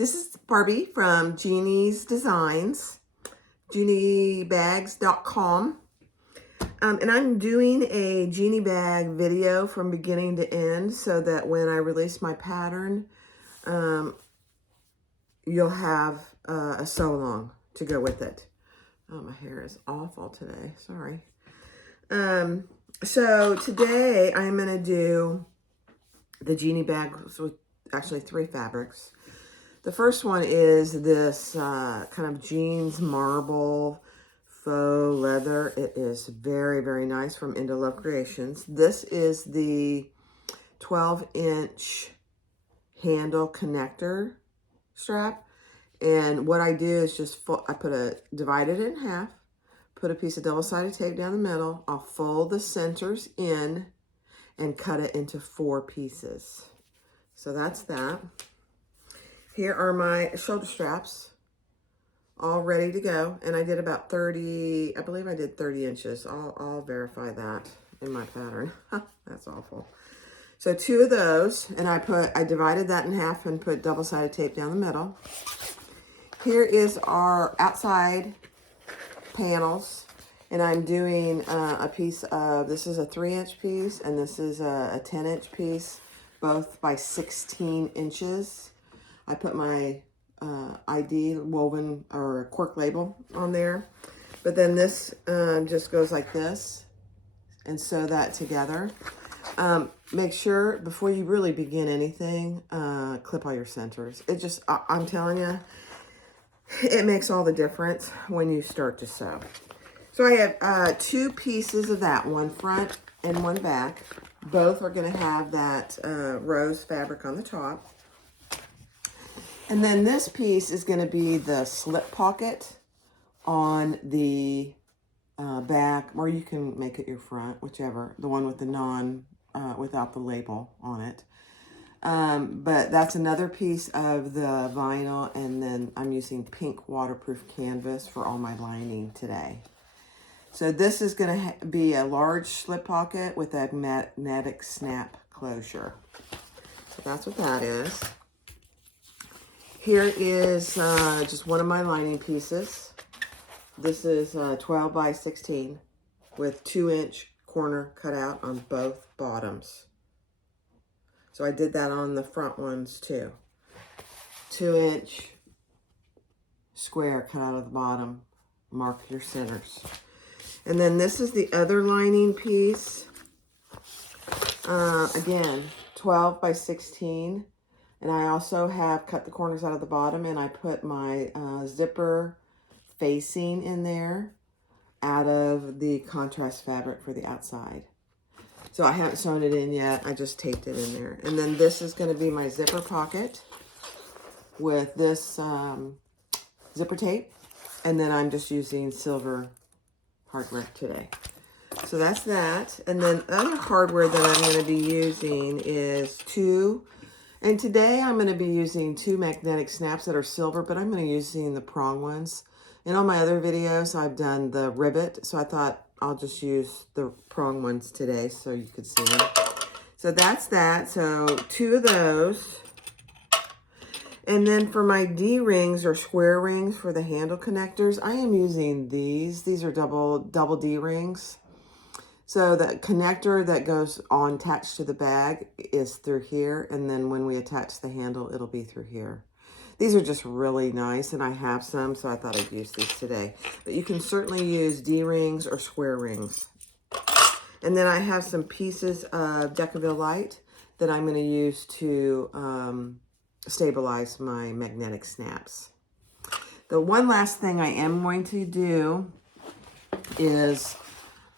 This is Barbie from Jeannie's Designs, Jeanniebags.com. And I'm doing a Jeannie bag video from beginning to end so that when I release my pattern, you'll have a sew along to go with it. Oh, my hair is awful today. Sorry. So today I'm going to do the Jeannie bags with actually 3 fabrics. The first one is this kind of jeans marble faux leather. It is very, very nice from Into Love Creations. This is the 12-inch handle connector strap. And what I do is just divide it in half, put a piece of double-sided tape down the middle. I'll fold the centers in and cut it into 4 pieces. So that's that. Here are my shoulder straps, all ready to go. And I did about 30, I believe I did 30 inches. I'll verify that in my pattern. That's awful. So 2 of those, and I divided that in half and put double-sided tape down the middle. Here is our outside panels, and I'm doing a piece of, this is a 3-inch piece, and this is a 10-inch piece, both by 16 inches. I put my ID woven or cork label on there, but then this just goes like this, and sew that together. Make sure before you really begin anything, clip all your centers. It just, I'm telling you, it makes all the difference when you start to sew. So I have 2 pieces of that, one front and one back. Both are going to have that rose fabric on the top. And then this piece is going to be the slip pocket on the back, or you can make it your front, whichever, the one with the without the label on it. But that's another piece of the vinyl, and then I'm using pink waterproof canvas for all my lining today. So this is going to be a large slip pocket with a magnetic snap closure. So that's what that is. Here is just one of my lining pieces. This is 12 by 16 with 2-inch corner cut out on both bottoms. So I did that on the front ones too. 2-inch square cut out of the bottom. Mark your centers. And then this is the other lining piece. Again, 12 by 16. And I also have cut the corners out of the bottom, and I put my zipper facing in there out of the contrast fabric for the outside. So I haven't sewn it in yet. I just taped it in there. And then this is going to be my zipper pocket with this zipper tape. And then I'm just using silver hardware today. So that's that. And then other hardware that I'm going to be using is 2. And today I'm going to be using 2 magnetic snaps that are silver, but I'm going to be using the prong ones. In all my other videos, I've done the rivet, so I thought I'll just use the prong ones today so you could see them. So that's that. So 2 of those. And then for my D-rings or square rings for the handle connectors, I am using these. These are double D-rings. So the connector that goes on attached to the bag is through here. And then when we attach the handle, it'll be through here. These are just really nice, and I have some, so I thought I'd use these today. But you can certainly use D-rings or square rings. And then I have some pieces of Decaville Light that I'm going to use to stabilize my magnetic snaps. The one last thing I am going to do is,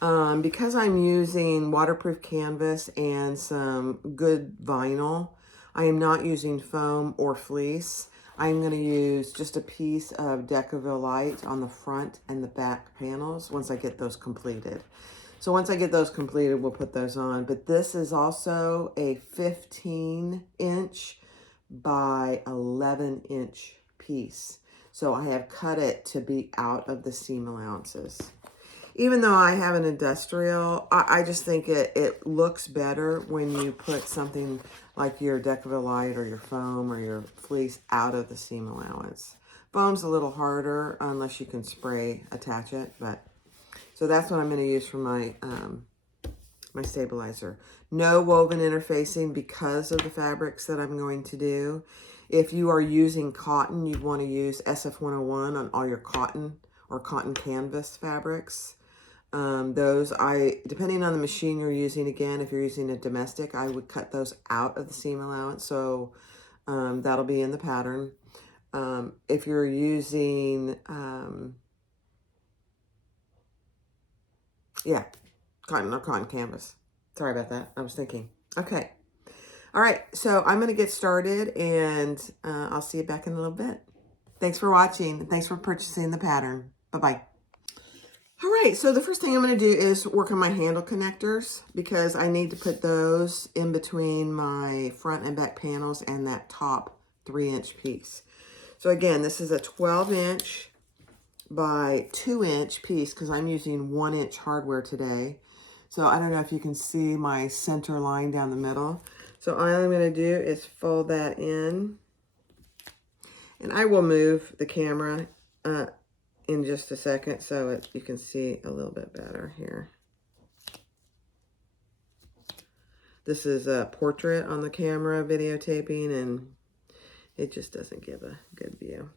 because I'm using waterproof canvas and some good vinyl, I am not using foam or fleece. I'm going to use just a piece of Decaville Light on the front and the back panels once I get those completed. So once I get those completed, we'll put those on. But this is also a 15-inch by 11-inch piece. So I have cut it to be out of the seam allowances. Even though I have an industrial, I just think it looks better when you put something like your Decavillite or your foam or your fleece out of the seam allowance. Foam's a little harder unless you can spray attach it, but so that's what I'm going to use for my my stabilizer. No woven interfacing because of the fabrics that I'm going to do. If you are using cotton, you'd want to use SF101 on all your cotton or cotton canvas fabrics. Those, depending on the machine you're using, again, if you're using a domestic, I would cut those out of the seam allowance. So that'll be in the pattern. If you're using, yeah, cotton or cotton canvas. Sorry about that. I was thinking. Okay. All right. So I'm going to get started and I'll see you back in a little bit. Thanks for watching. Thanks for purchasing the pattern. Bye-bye. All right, so the first thing I'm going to do is work on my handle connectors because I need to put those in between my front and back panels and that top 3-inch piece. So again, this is a 12-inch by 2-inch piece because I'm using 1-inch hardware today. So I don't know if you can see my center line down the middle. So all I'm going to do is fold that in. And I will move the camera in just a second so you can see a little bit better here. This is a portrait on the camera videotaping and it just doesn't give a good view.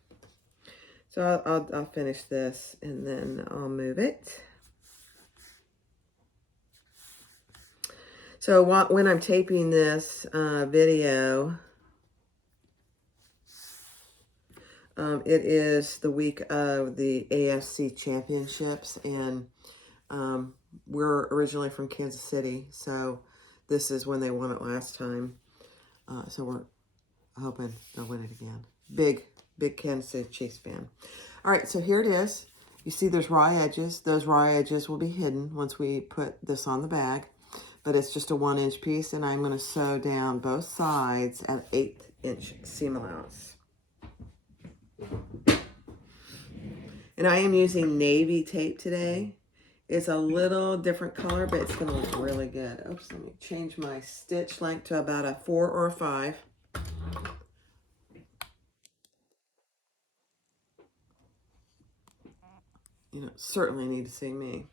So I'll finish this and then I'll move it. So when I'm taping this video, it is the week of the AFC championships, and we're originally from Kansas City, so this is when they won it last time. So we're hoping they'll win it again. Big Kansas City Chiefs fan. All right, so here it is. You see there's raw edges. Those raw edges will be hidden once we put this on the bag, but it's just a 1-inch piece, and I'm going to sew down both sides at 1/8-inch seam allowance. And I am using navy tape today. It's a little different color, but it's going to look really good. Oops, let me change my stitch length to about a 4 or a 5. You know, certainly need to see me.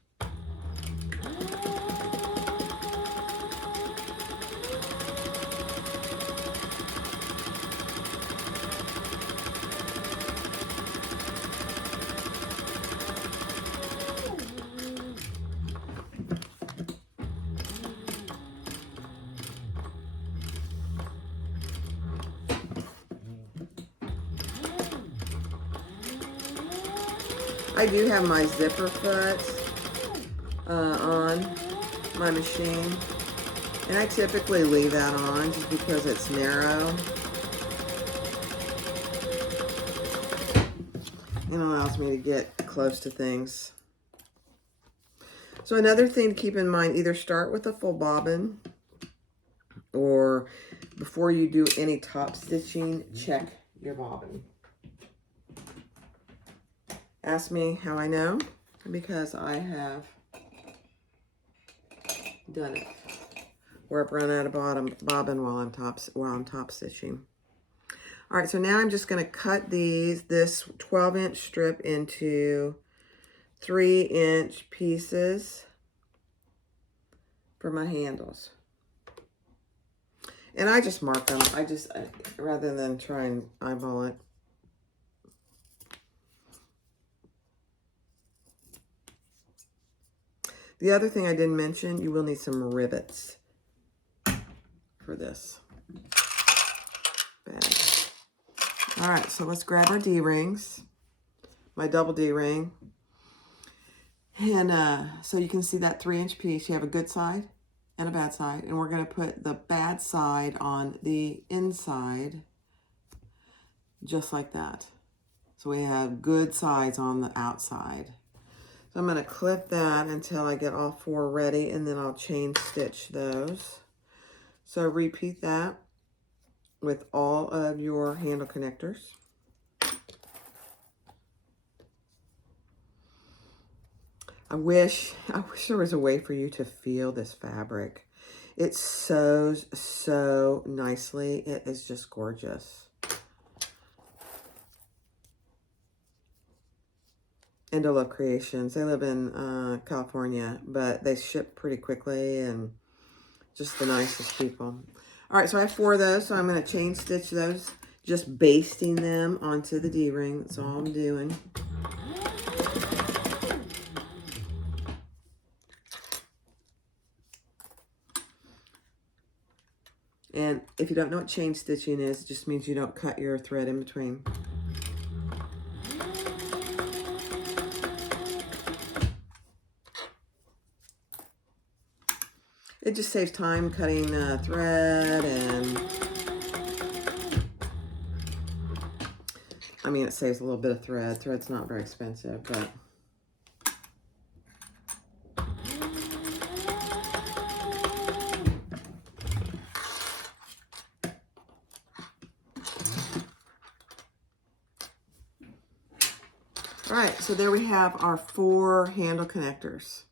I do have my zipper foot on my machine, and I typically leave that on just because it's narrow. It allows me to get close to things. So another thing to keep in mind, either start with a full bobbin, or before you do any top stitching, check your bobbin. Ask me how I know, because I have done it where I've run out of bobbin while I'm top stitching. All right, so now I'm just going to cut this 12-inch strip into 3-inch pieces for my handles. And I just mark them. Rather than try and eyeball it. The other thing I didn't mention, you will need some rivets for this bag. All right, so let's grab our D-rings, my double D-ring. And so you can see that 3-inch piece. You have a good side and a bad side. And we're going to put the bad side on the inside, just like that. So we have good sides on the outside. So I'm going to clip that until I get all 4 ready, and then I'll chain stitch those. So repeat that with all of your handle connectors. I wish there was a way for you to feel this fabric. It sews so nicely. It is just gorgeous. Love Creations. They live in California, but they ship pretty quickly and just the nicest people. All right, so I have 4 of those, so I'm going to chain stitch those, just basting them onto the D-ring. That's all I'm doing. And if you don't know what chain stitching is, it just means you don't cut your thread in between. It just saves time cutting thread, and I mean, it saves a little bit of thread. Thread's not very expensive, but all right, so there we have our 4 handle connectors.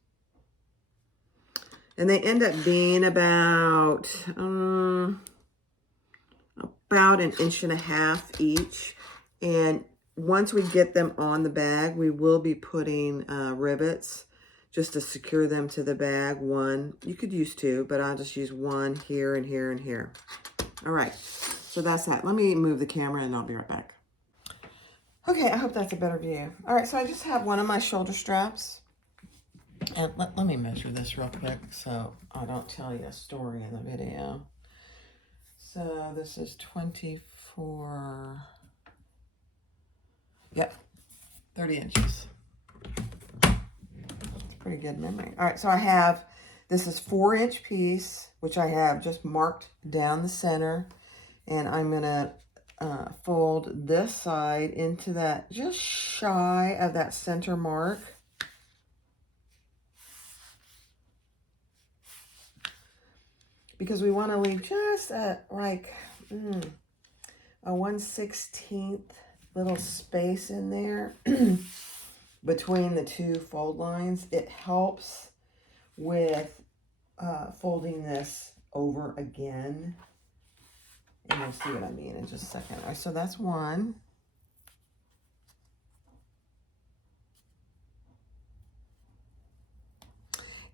And they end up being about an 1.5 inches each. And once we get them on the bag, we will be putting rivets just to secure them to the bag. 1, you could use 2, but I'll just use 1 here and here and here. All right, so that's that. Let me move the camera and I'll be right back. Okay, I hope that's a better view. All right, so I just have one of my shoulder straps. And let me measure this real quick so I don't tell you a story in the video. So this is 24, yep, 30 inches. It's pretty good memory. All right, so I have, this is 4-inch piece, which I have just marked down the center. And I'm gonna fold this side into that, just shy of that center mark. Because we want to leave just like a 1/16 little space in there between the 2 fold lines. It helps with folding this over again. And you'll see what I mean in just a second. All right, so that's 1.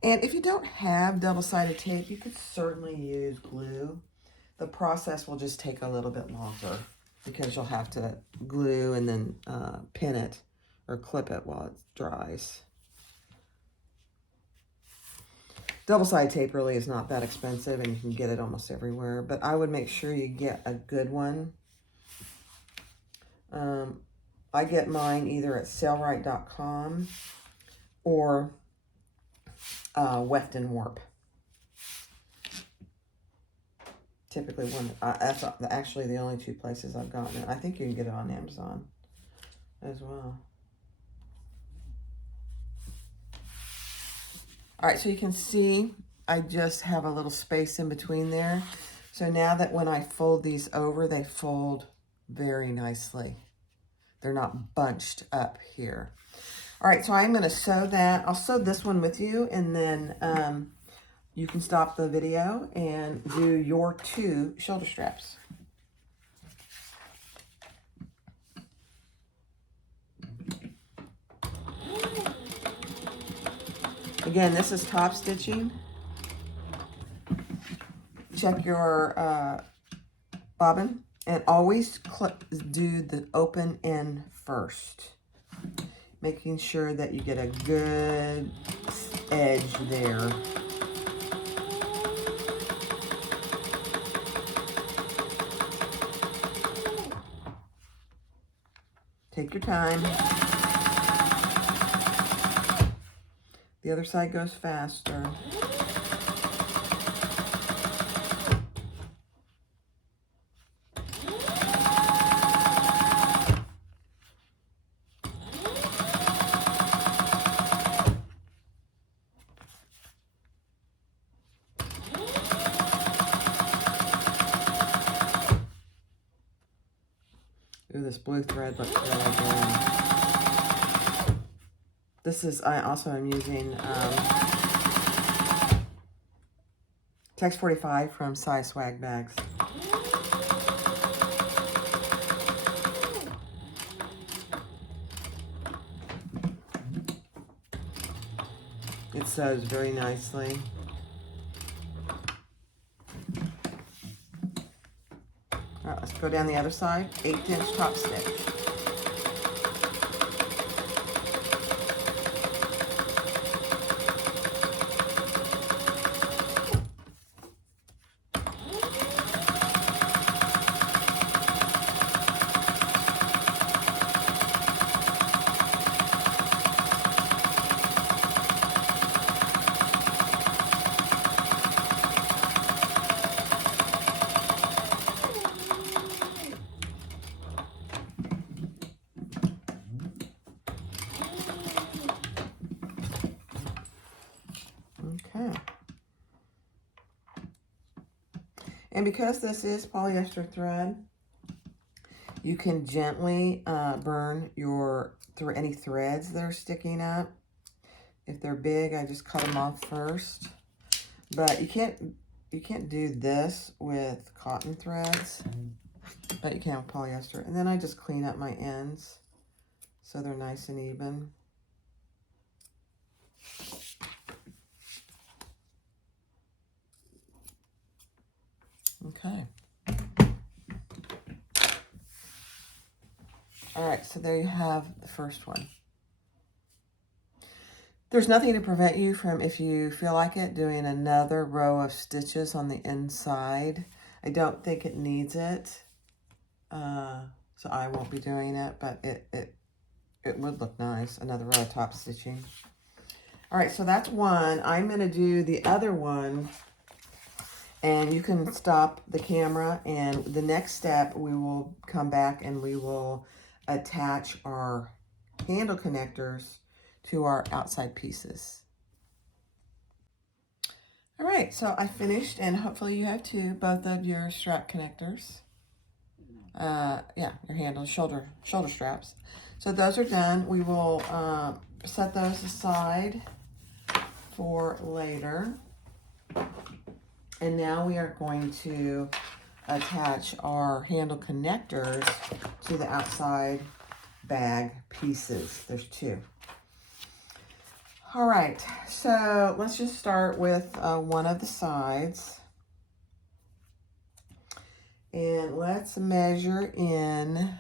And if you don't have double-sided tape, you could certainly use glue. The process will just take a little bit longer because you'll have to glue and then pin it or clip it while it dries. Double-sided tape really is not that expensive, and you can get it almost everywhere, but I would make sure you get a good one. I get mine either at sailrite.com or Weft and Warp. Typically, that's actually the only 2 places I've gotten it. I think you can get it on Amazon as well. All right, so you can see I just have a little space in between there. So now that when I fold these over, they fold very nicely. They're not bunched up here. All right, so I'm going to sew that. I'll sew this one with you, and then you can stop the video and do your 2 shoulder straps. Again, this is top stitching. Check your bobbin, and always do the open end first, making sure that you get a good edge there. Take your time. The other side goes faster. Ooh, this blue thread looks really good. This is, I also am using Text 45 from Size Swag Bags. It sews very nicely. All right, let's go down the other side. 1/8" top stitch. Okay. And because this is polyester thread, you can gently burn your any threads that are sticking up. If they're big, I just cut them off first. But you can't do this with cotton threads, but you can with polyester. And then I just clean up my ends so they're nice and even. Okay. All right, so there you have the first one. There's nothing to prevent you from, if you feel like it, doing another row of stitches on the inside. I don't think it needs it, so I won't be doing it, but it would look nice, another row of top stitching. All right, so that's one. I'm going to do the other one, and you can stop the camera, and the next step, we will come back and we will attach our handle connectors to our outside pieces. All right, so I finished, and hopefully you have too, both of your strap connectors. Yeah, your handle, shoulder straps. So those are done. We will set those aside for later. And now we are going to attach our handle connectors to the outside bag pieces. There's two. All right, so let's just start with one of the sides. And let's measure in.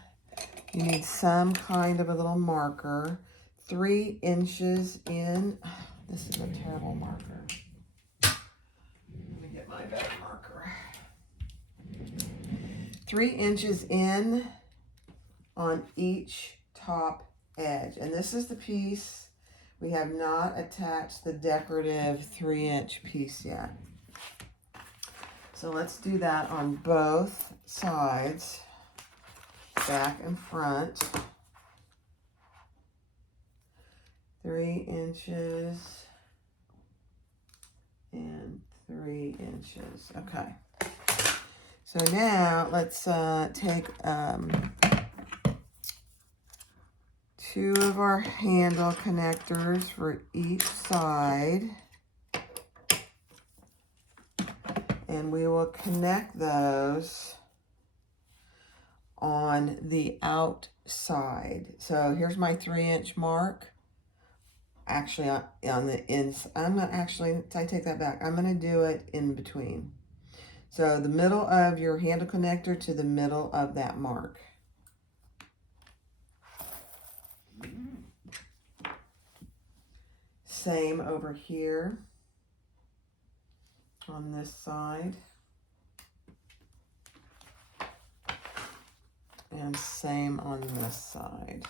You need some kind of a little marker. 3 inches in. This is a terrible marker. Let me get my better marker. 3 inches in on each top edge. And this is the piece. We have not attached the decorative 3-inch piece yet. So let's do that on both sides, back and front. 3 inches and 3 inches. Okay. So now let's take 2 of our handle connectors for each side, and we will connect those on the outside. So here's my 3-inch mark. Actually, on the inside, I take that back. I'm going to do it in between. So the middle of your handle connector to the middle of that mark. Same over here on this side. And same on this side.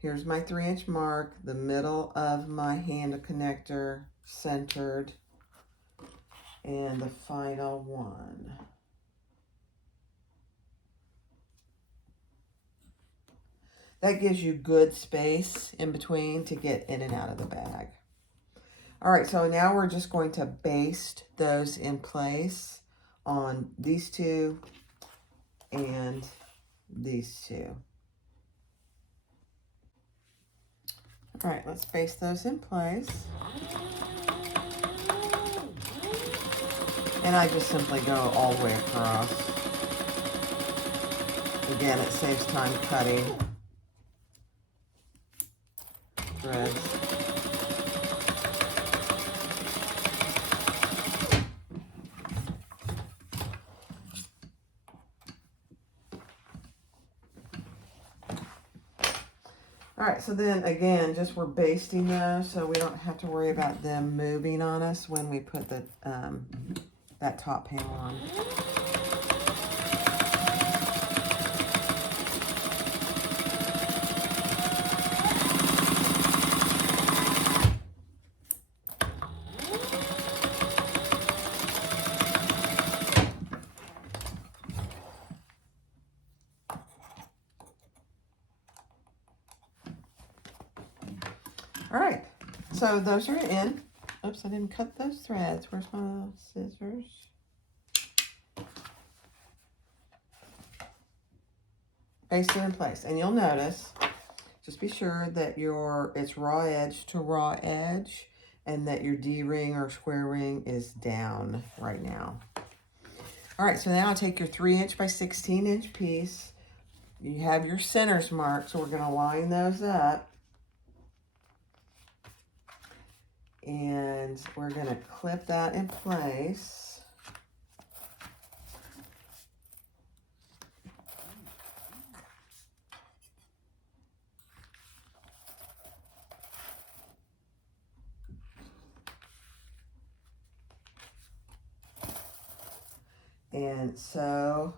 Here's my 3-inch mark, the middle of my handle connector centered, and the final one. That gives you good space in between to get in and out of the bag. All right, so now we're just going to baste those in place on these two and these two. All right, let's baste those in place. And I just simply go all the way across. Again, it saves time cutting threads. All right, so then again, just we're basting those so we don't have to worry about them moving on us when we put the that top panel on. All right, so those are in. Oops, I didn't cut those threads. Where's my scissors? Baste it in place, and you'll notice, just be sure that it's raw edge to raw edge, and that your D-ring or square ring is down right now. All right, so now I'll take your 3" by 16" piece. You have your centers marked, so we're gonna line those up. And we're gonna clip that in place. And so,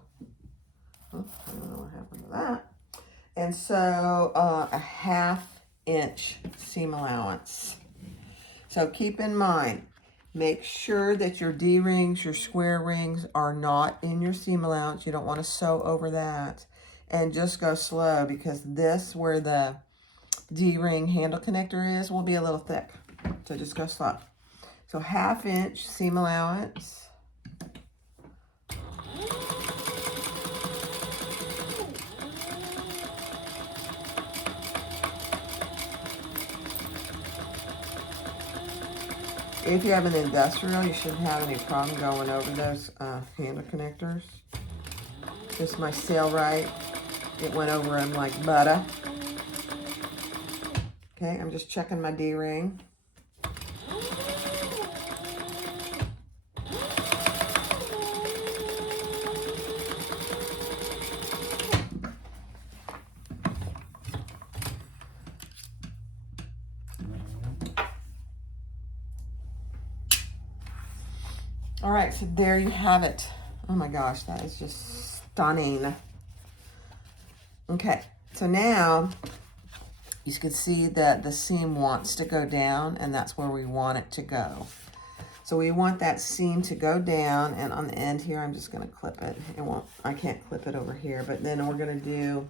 I don't know what happened to that. And so a 1/2" seam allowance. So keep in mind, make sure that your D-rings, your square rings are not in your seam allowance. You don't want to sew over that. And just go slow, because this, where the D-ring handle connector is, will be a little thick. So just go slow. So 1/2" seam allowance. If you have an industrial, you shouldn't have any problem going over those handle connectors. Just my Sailrite, it went over them like butter. Okay, I'm just checking my D-ring. All right, so there you have it. Oh my gosh, that is just stunning. Okay, so now you can see that the seam wants to go down, and that's where we want it to go. So we want that seam to go down, and on the end here, I'm just gonna clip it. I can't clip it over here, but then we're gonna do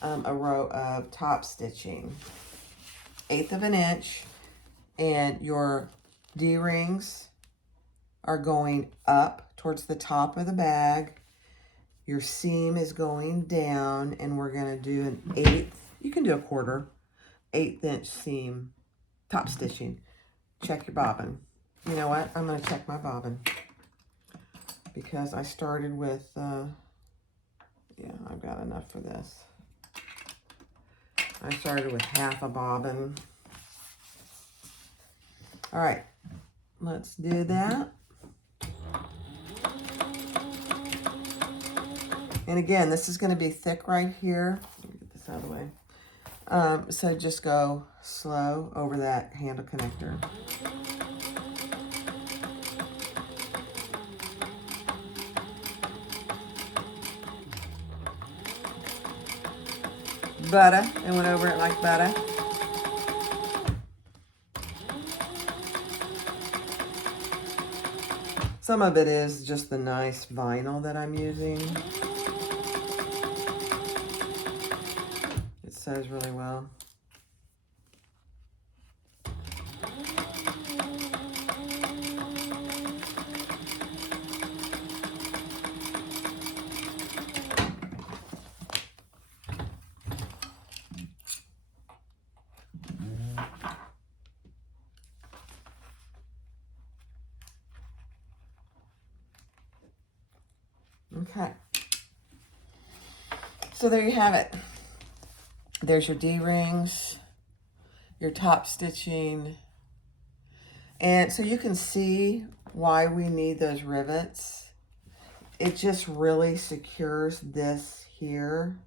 a row of top stitching. 1/8 inch, and your D-rings are going up towards the top of the bag. Your seam is going down, and we're gonna do an 1/8, you can do a 1/4" seam top stitching. Check your bobbin. You know what? I'm gonna check my bobbin, because I started with, yeah, I've got enough for this. I started with 1/2 bobbin. All right, let's do that. And again, this is going to be thick right here. Let me get this out of the way. So just go slow over that handle connector. Butter, and went over it like butter. Some of it is just the nice vinyl that I'm using. It sews really well. Okay. So there you have it. There's your D-rings, your top stitching. And so you can see why we need those rivets. It just really secures this here.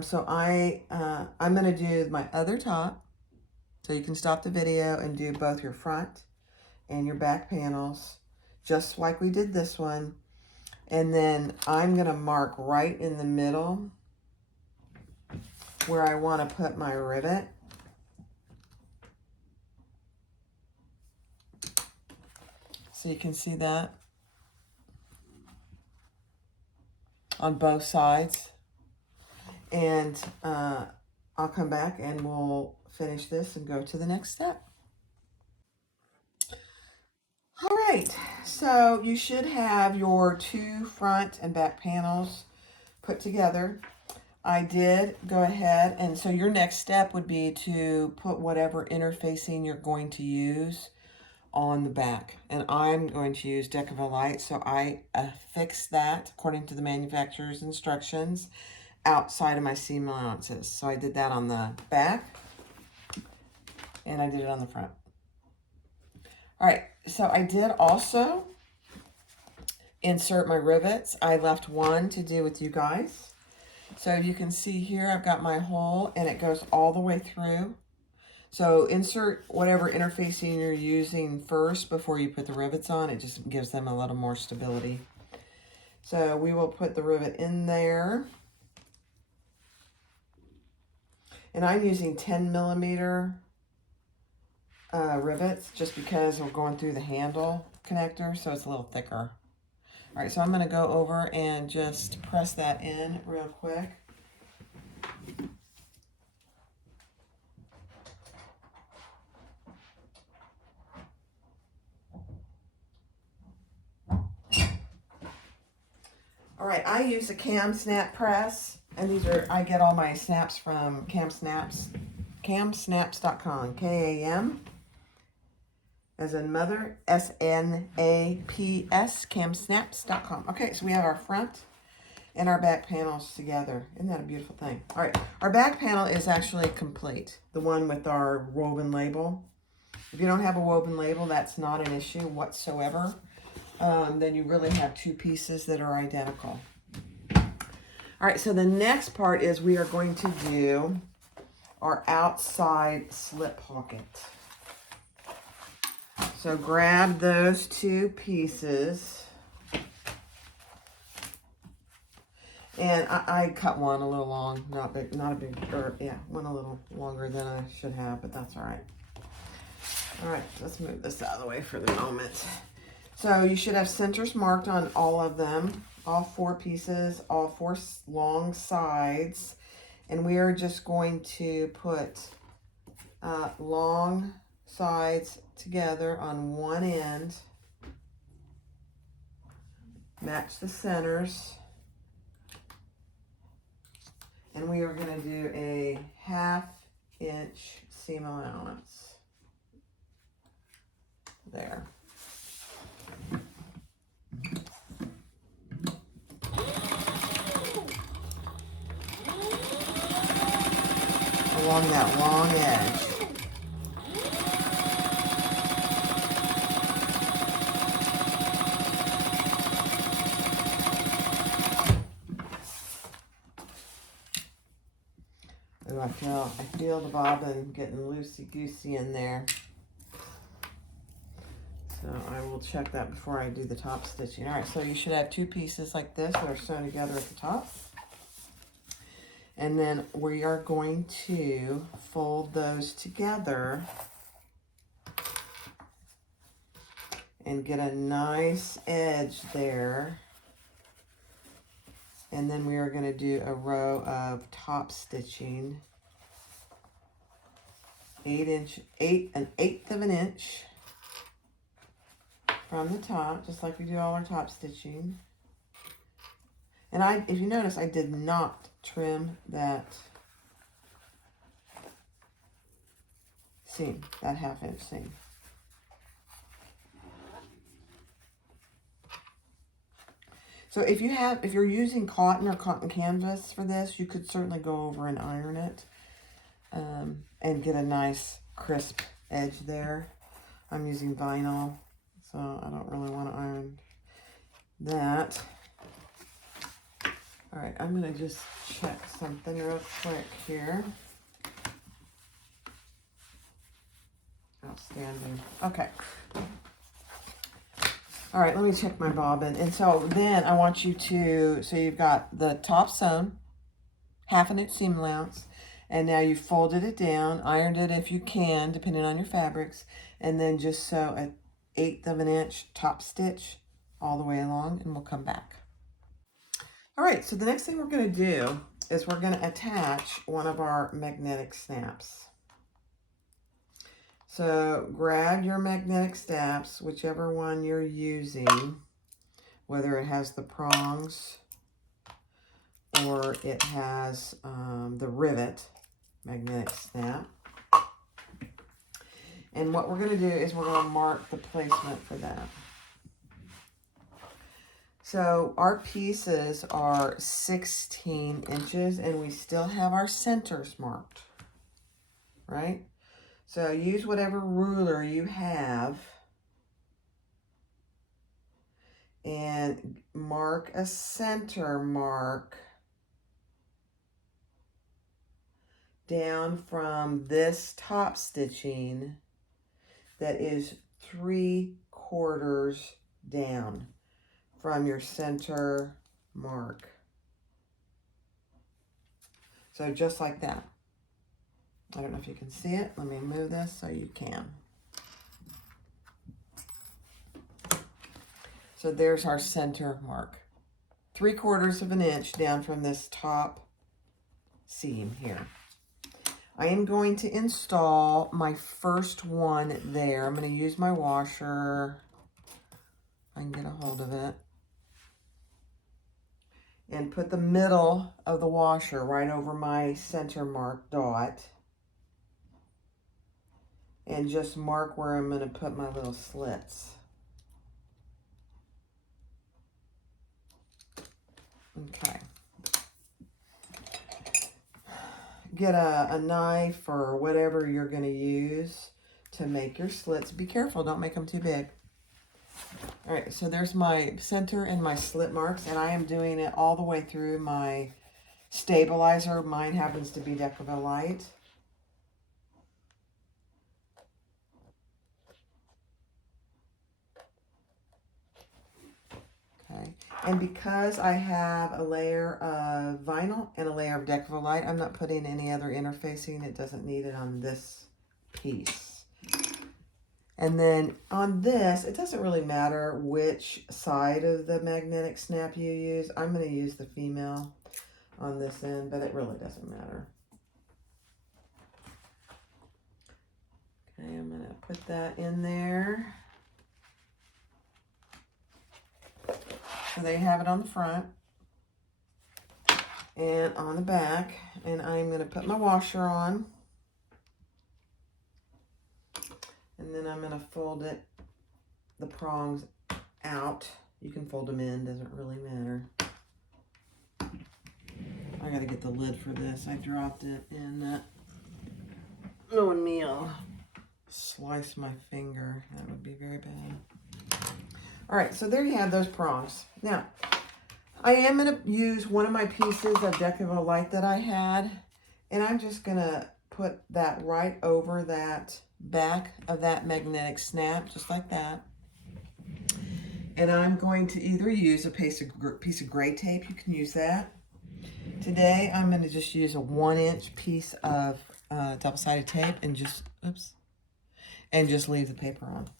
So I'm going to do my other top. So you can stop the video and do both your front and your back panels, just like we did this one. And then I'm going to mark right in the middle where I want to put my rivet. So you can see that on both sides. And I'll come back and we'll finish this and go to the next step. All right, so you should have your 2 front and back panels put together. I did go ahead, and so your next step would be to put whatever interfacing you're going to use on the back. And I'm going to use Decavite, so I affixed that according to the manufacturer's instructions outside of my seam allowances. So I did that on the back, and I did it on the front. All right, so I did also insert my rivets. I left one to do with you guys. So you can see here, I've got my hole and it goes all the way through. So insert whatever interfacing you're using first before you put the rivets on. It just gives them a little more stability. So we will put the rivet in there. And I'm using 10mm rivets just because we're going through the handle connector, so it's a little thicker. All right, so I'm going to go over and just press that in real quick. All right, I use a cam snap press, and these are, I get all my snaps from camsnaps.com, K-A-M, as in mother, S-N-A-P-S, camsnaps.com. Okay, so we have our front and our back panels together. Isn't that a beautiful thing? All right, our back panel is actually complete, the one with our woven label. If you don't have a woven label, that's not an issue whatsoever. Then you really have 2 pieces that are identical. All right, so the next part is we are going to do our outside slip pocket. So grab those 2 pieces. And I cut one a little long, not a big, or yeah, one a little longer than I should have, but that's all right. All right, let's move this out of the way for the moment. So you should have centers marked on all of them, all 4 pieces, all 4 long sides. And we are just going to put long sides together on one end, match the centers. And we are going to do a 1/2 inch seam allowance there. Along that long edge. Ooh, I feel the bobbin getting loosey-goosey in there. So I will check that before I do the top stitching. All right, so you should have 2 pieces like this that are sewn together at the top. And then we are going to fold those together and get a nice edge there. And then we are going to do a row of top stitching, 1/8 of an inch from the top, just like we do all our top stitching. And if you notice, I did not trim that seam, that 1/2 inch seam. So if you're using cotton or cotton canvas for this, you could certainly go over and iron it and get a nice crisp edge there. I'm using vinyl, so I don't really want to iron that. All right, I'm going to just check something real quick here. Outstanding. Okay. All right, let me check my bobbin. And so then I want you to, so you've got the top sewn, 1/2 inch seam allowance, and now you've folded it down, ironed it if you can, depending on your fabrics, and then just sew an 1/8 inch top stitch all the way along, and we'll come back. All right, so the next thing we're going to do is we're going to attach one of our magnetic snaps. So grab your magnetic snaps, whichever one you're using, whether it has the prongs or it has the rivet magnetic snap. And what we're going to do is we're going to mark the placement for that. So our pieces are 16 inches and we still have our centers marked, right? So use whatever ruler you have and mark a center mark down from this top stitching that is 3/4 down from your center mark. So just like that. I don't know if you can see it. Let me move this so you can. So there's our center mark. 3/4 inch down from this top seam here. I am going to install my first one there. I'm going to use my washer. I can get a hold of it. And put the middle of the washer right over my center mark dot. And just mark where I'm going to put my little slits. Okay. Get a knife or whatever you're going to use to make your slits. Be careful, don't make them too big. All right, so there's my center and my slit marks, and I am doing it all the way through my stabilizer. Mine happens to be Decovil Light. Okay, and because I have a layer of vinyl and a layer of Decovil Light, I'm not putting any other interfacing. It doesn't need it on this piece. And then on this, it doesn't really matter which side of the magnetic snap you use. I'm going to use the female on this end, but it really doesn't matter. Okay, I'm going to put that in there. So there you have it on the front and on the back. And I'm going to put my washer on. And then I'm going to fold it, the prongs out. You can fold them in, doesn't really matter. I got to get the lid for this. I dropped it and knowing me, I'll slice my finger. That would be very bad. All right, so there you have those prongs. Now, I am going to use one of my pieces of Decovil Light that I had, and I'm just going to put that right over that back of that magnetic snap, just like that. And I'm going to either use a piece of gray tape. You can use that. Today, I'm going to just use a 1-inch piece of double-sided tape and just, and just leave the paper on.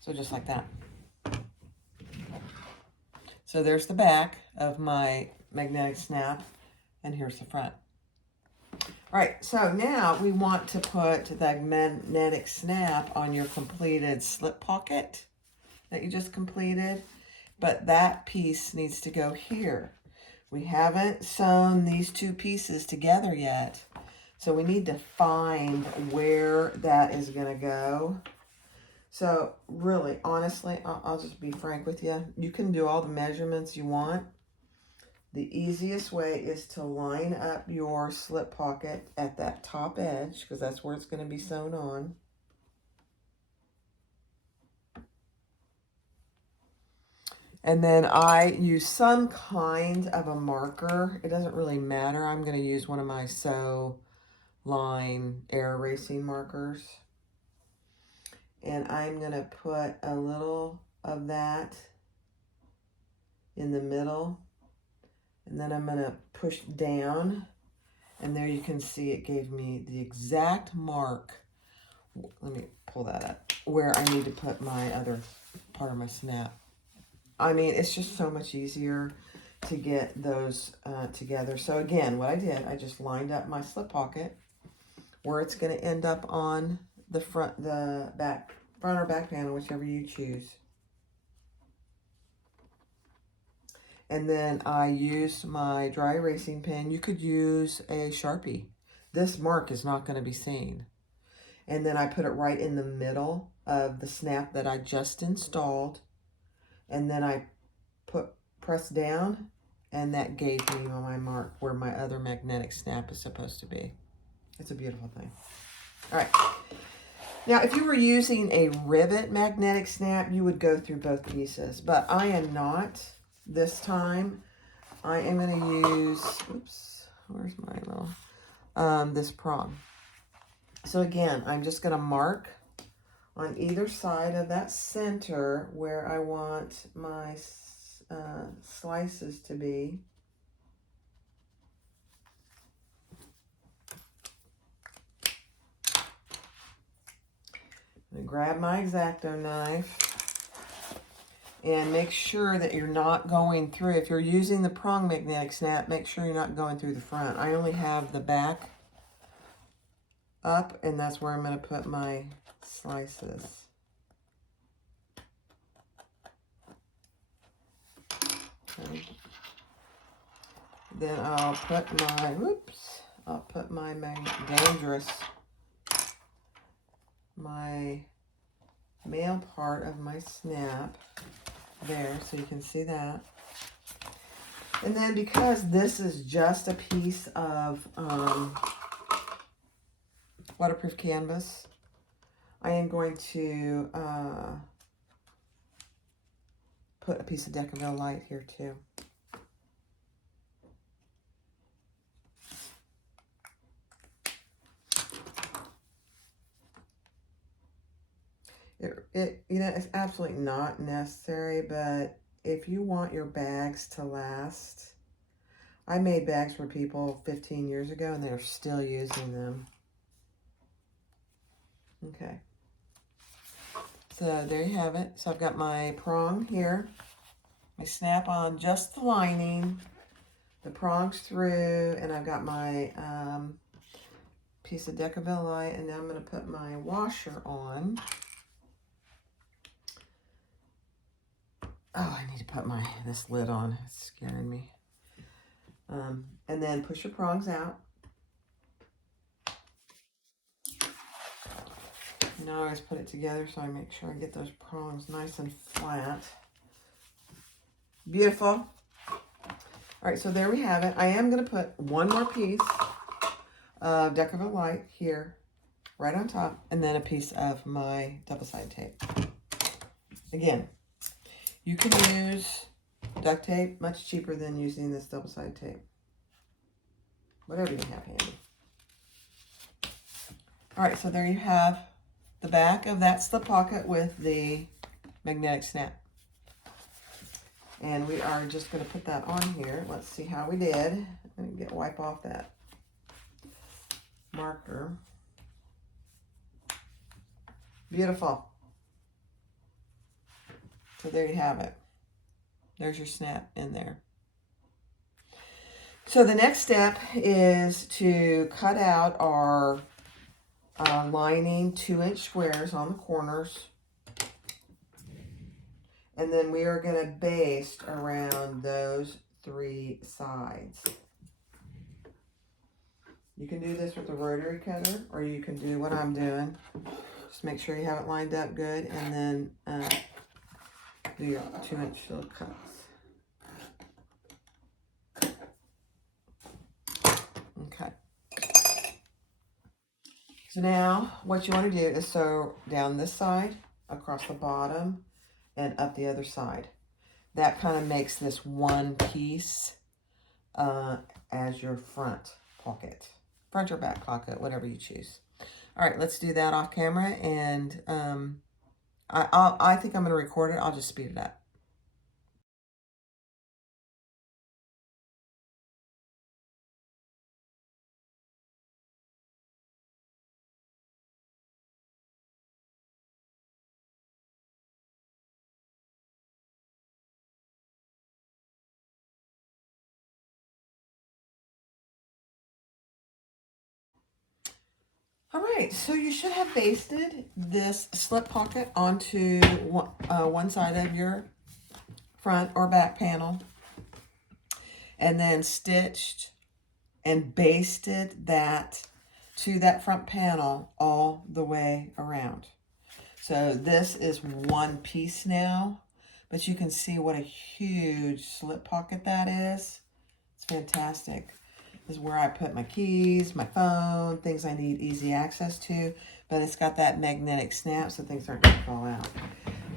So just like that. So there's the back of my magnetic snap, and here's the front. All right, so now we want to put the magnetic snap on your completed slip pocket that you just completed, but that piece needs to go here. We haven't sewn these two pieces together yet, So we need to find where that is going to go. So really, honestly, I'll just be frank with you. You can do all the measurements you want. The easiest way is to line up your slip pocket at that top edge, because that's where it's going to be sewn on. And then I use some kind of a marker. It doesn't really matter. I'm going to use one of my Sew Line air erasing markers. And I'm going to put a little of that in the middle. And then I'm going to push down. And there you can see it gave me the exact mark. Let me pull that up. Where I need to put my other part of my snap. I mean, it's just so much easier to get those together. So again, what I did, I just lined up my slip pocket where it's going to end up on the front or back panel, whichever you choose. And then I used my dry erasing pen. You could use a Sharpie. This mark is not going to be seen. And then I put it right in the middle of the snap that I just installed. And then I pressed down, and that gave me my mark where my other magnetic snap is supposed to be. It's a beautiful thing. All right. Now, if you were using a rivet magnetic snap, you would go through both pieces, but I am not this time. I am going to use, oops, where's my little, this prong. So again, I'm just going to mark on either side of that center where I want my slices to be. I'm going to grab my X-Acto knife and make sure that you're not going through. If you're using the prong magnetic snap, make sure you're not going through the front. I only have the back up, and that's where I'm going to put my slices. Okay. Then I'll put my, my male part of my snap there, so you can see that. And then because this is just a piece of waterproof canvas, I am going to put a piece of Decaville Light here too. It's absolutely not necessary, but if you want your bags to last, I made bags for people 15 years ago and they're still using them. Okay. So there you have it. So I've got my prong here, my snap on just the lining, the prongs through, and I've got my piece of Decaville Light, and now I'm going to put my washer on. Oh, I need to put this lid on. It's scaring me. And then push your prongs out. Now I always put it together so I make sure I get those prongs nice and flat. Beautiful. All right, so there we have it. I am going to put one more piece of Decaville Light here, right on top, and then a piece of my double-sided tape. Again, you can use duct tape, much cheaper than using this double-sided tape. Whatever you have handy. All right, so there you have the back of that slip pocket with the magnetic snap. And we are just going to put that on here. Let's see how we did. I'm going to wipe off that marker. Beautiful. So there you have it. There's your snap in there. So the next step is to cut out our lining 2-inch squares on the corners. And then we are going to baste around those 3 sides. You can do this with a rotary cutter, or you can do what I'm doing. Just make sure you have it lined up good, and then do your 2-inch little cuts. Okay. So now what you want to do is sew down this side, across the bottom, and up the other side. That kind of makes this one piece as your front pocket. Front or back pocket, whatever you choose. All right, let's do that off camera, and I think I'm going to record it. I'll just speed it up. All right, so you should have basted this slip pocket onto one side of your front or back panel, and then stitched and basted that to that front panel all the way around. So this is one piece now, but you can see what a huge slip pocket that is. It's fantastic. This is where I put my keys, my phone, things I need easy access to, but it's got that magnetic snap so things aren't going to fall out.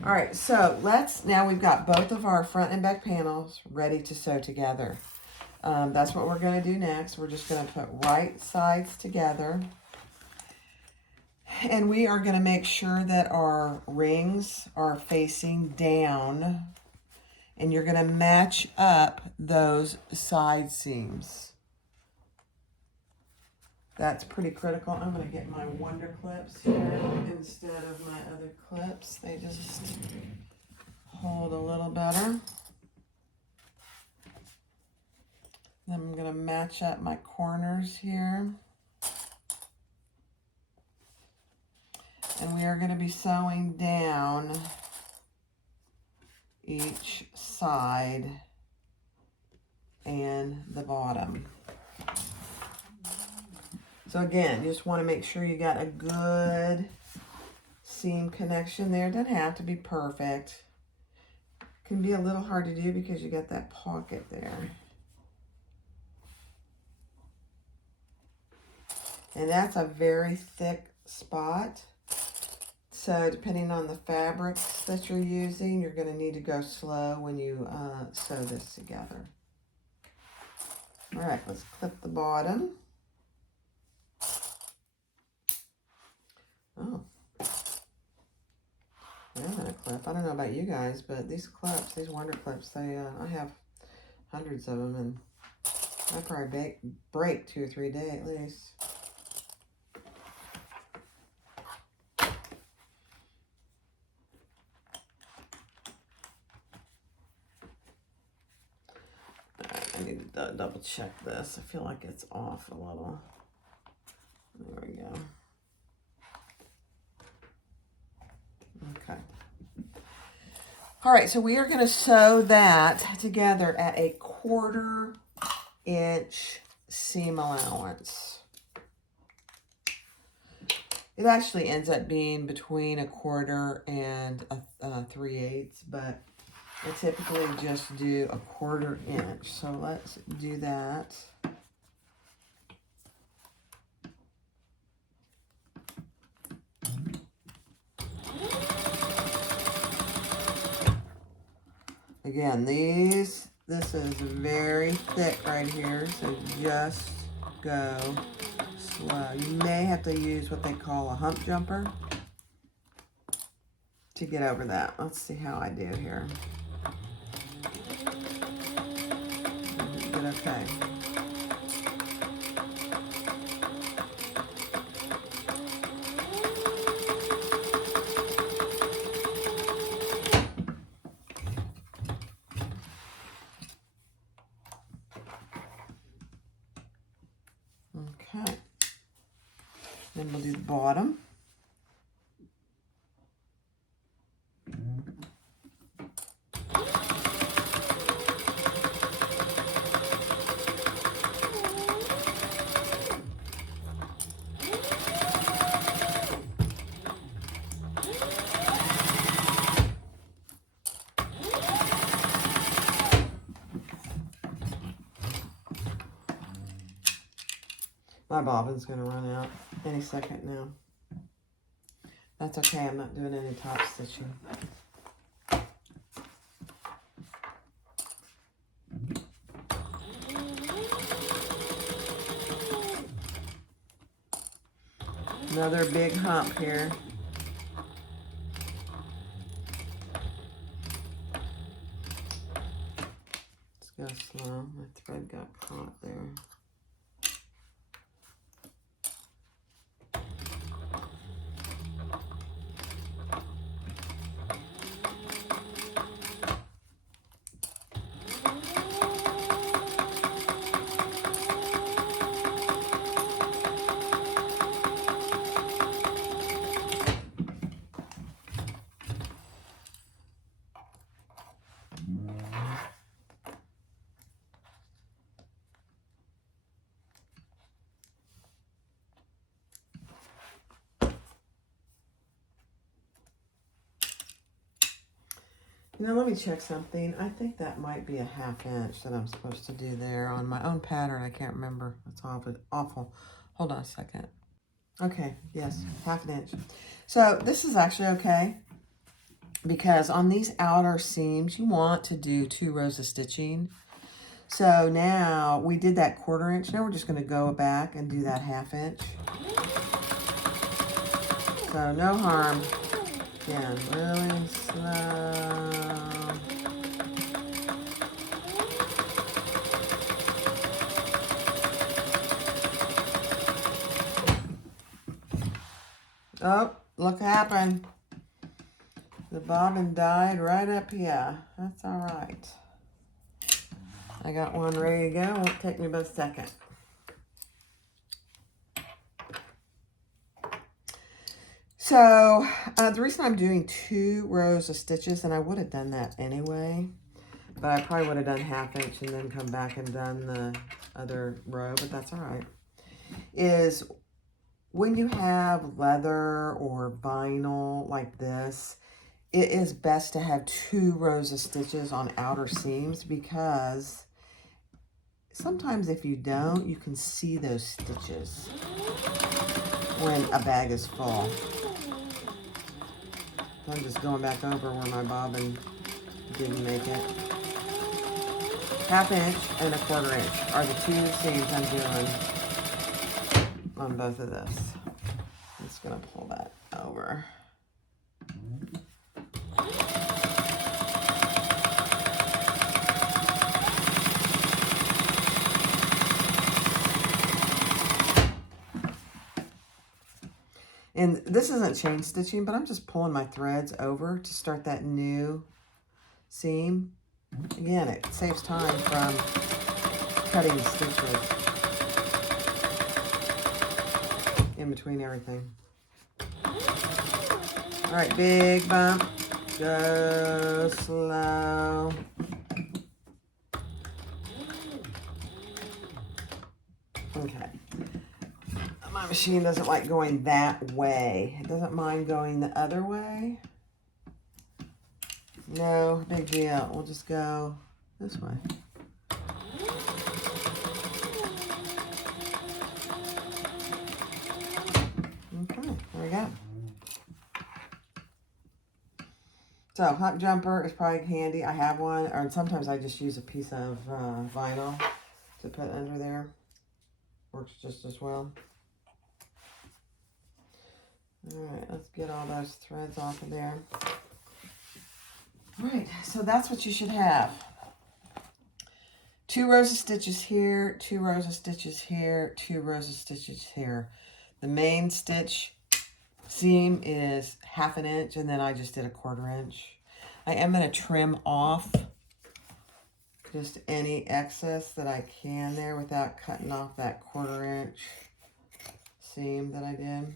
All right, so now we've got both of our front and back panels ready to sew together. That's what we're going to do next. We're just going to put right sides together. And we are going to make sure that our rings are facing down. And you're going to match up those side seams. That's pretty critical. I'm going to get my Wonder Clips here instead of my other clips. They just hold a little better. Then I'm going to match up my corners here. And we are going to be sewing down each side and the bottom. So again, you just want to make sure you got a good seam connection there. It doesn't have to be perfect. It can be a little hard to do because you got that pocket there. And that's a very thick spot. So depending on the fabrics that you're using, you're going to need to go slow when you sew this together. All right, let's clip the bottom. Oh, they're gonna clip. I don't know about you guys, but these clips, these Wonder Clips, they I have hundreds of them, and I probably break 2 or 3 a day at least. I need to double check this. I feel like it's off a little. There we go. Okay. All right, so we are going to sew that together at a 1/4 inch seam allowance. It actually ends up being between a 1/4 and a 3/8, but I typically just do a 1/4 inch. So let's do that. Again, this is very thick right here, so just go slow. You may have to use what they call a hump jumper to get over that. Let's see how I do here. But okay. Okay, then we'll do the bottom. My bobbin's gonna run out any second now. That's okay, I'm not doing any top stitching. Another big hump here. Let's go slow. My thread got caught there. Now let me check something. I think that might be a 1/2 inch that I'm supposed to do there on my own pattern. I can't remember. It's awful. Hold on a second. Okay, yes, 1/2 inch. So this is actually okay because on these outer seams, you want to do 2 rows of stitching. So now we did that 1/4 inch. Now we're just going to go back and do that 1/2 inch. So no harm. Again, really slow. Oh, look what happened. The bobbin died right up here. That's all right. I got one ready to go. Won't take me but a second. So the reason I'm doing 2 rows of stitches, and I would have done that anyway, but I probably would have done 1/2 inch and then come back and done the other row, but that's all right, is when you have leather or vinyl like this, it is best to have 2 rows of stitches on outer seams because sometimes if you don't, you can see those stitches when a bag is full. I'm just going back over where my bobbin didn't make it. 1/2 inch and a 1/4 inch are the 2 seams I'm doing on both of this. I'm just gonna pull that over. And this isn't chain stitching, but I'm just pulling my threads over to start that new seam. Again, it saves time from cutting stitches in between everything. All right, big bump. Go slow. Okay. My machine doesn't like going that way. It doesn't mind going the other way. No big deal. We'll just go this way. Okay, there we go. So hot jumper is probably handy. I have one, or sometimes I just use a piece of vinyl to put under there. Works just as well. All right, let's get all those threads off of there. All right, so that's what you should have. 2 rows of stitches here, 2 rows of stitches here, 2 rows of stitches here. The main stitch seam is 1/2 inch, and then I just did a 1/4 inch. I am going to trim off just any excess that I can there without cutting off that 1/4 inch seam that I did.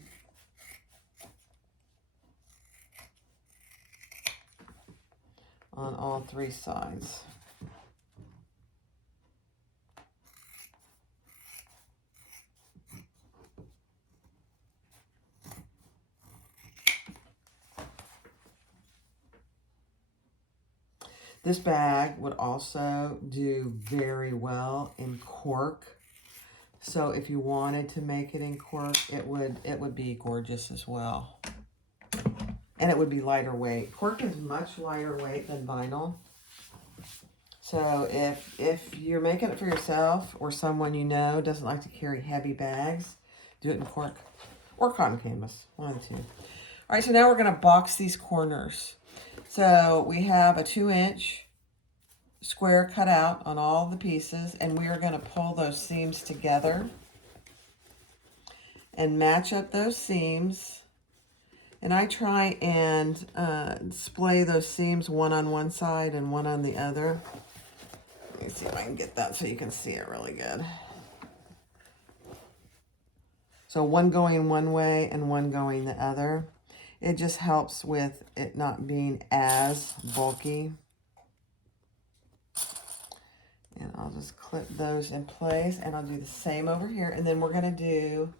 On all 3 sides. This bag would also do very well in cork So if you wanted to make it in cork, it would be gorgeous as well. And it would be lighter weight. Cork is much lighter weight than vinyl. So if you're making it for yourself or someone you know doesn't like to carry heavy bags, do it in cork or cotton canvas, one of the two. All right, so now we're going to box these corners. So we have a 2-inch square cut out on all the pieces, and we are going to pull those seams together and match up those seams. And I try and display those seams, one on one side and one on the other. Let me see if I can get that so you can see it really good. So one going one way and one going the other. It just helps with it not being as bulky. And I'll just clip those in place, and I'll do the same over here. And then we're gonna do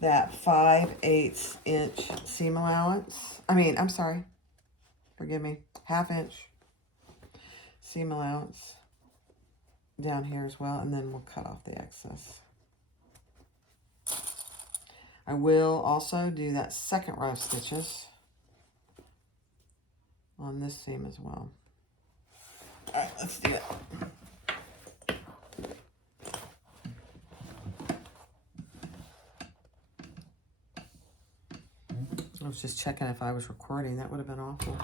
that 5/8 inch seam allowance. I'm sorry, forgive me, 1/2 inch seam allowance down here as well, and then we'll cut off the excess. I will also do that second row of stitches on this seam as well. All right, let's do it. I was just checking if I was recording. That would have been awful.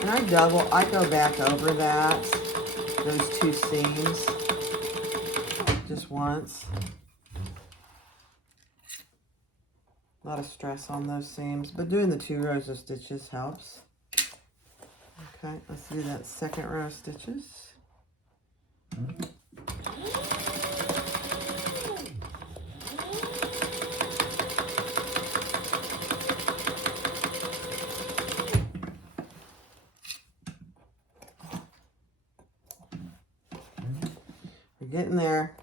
And I go back over those 2 seams just once. A lot of stress on those seams, but doing the 2 rows of stitches helps. Okay, let's do that second row of stitches. We're getting there.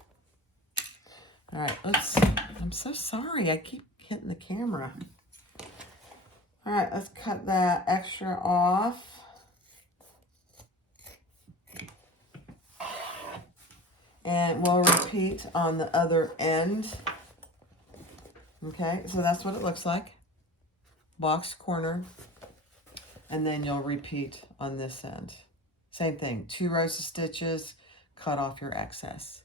All right, I'm so sorry. I keep hitting the camera. All right, let's cut that extra off. And we'll repeat on the other end. Okay, so that's what it looks like. Boxed corner. And then you'll repeat on this end. Same thing, 2 rows of stitches, cut off your excess.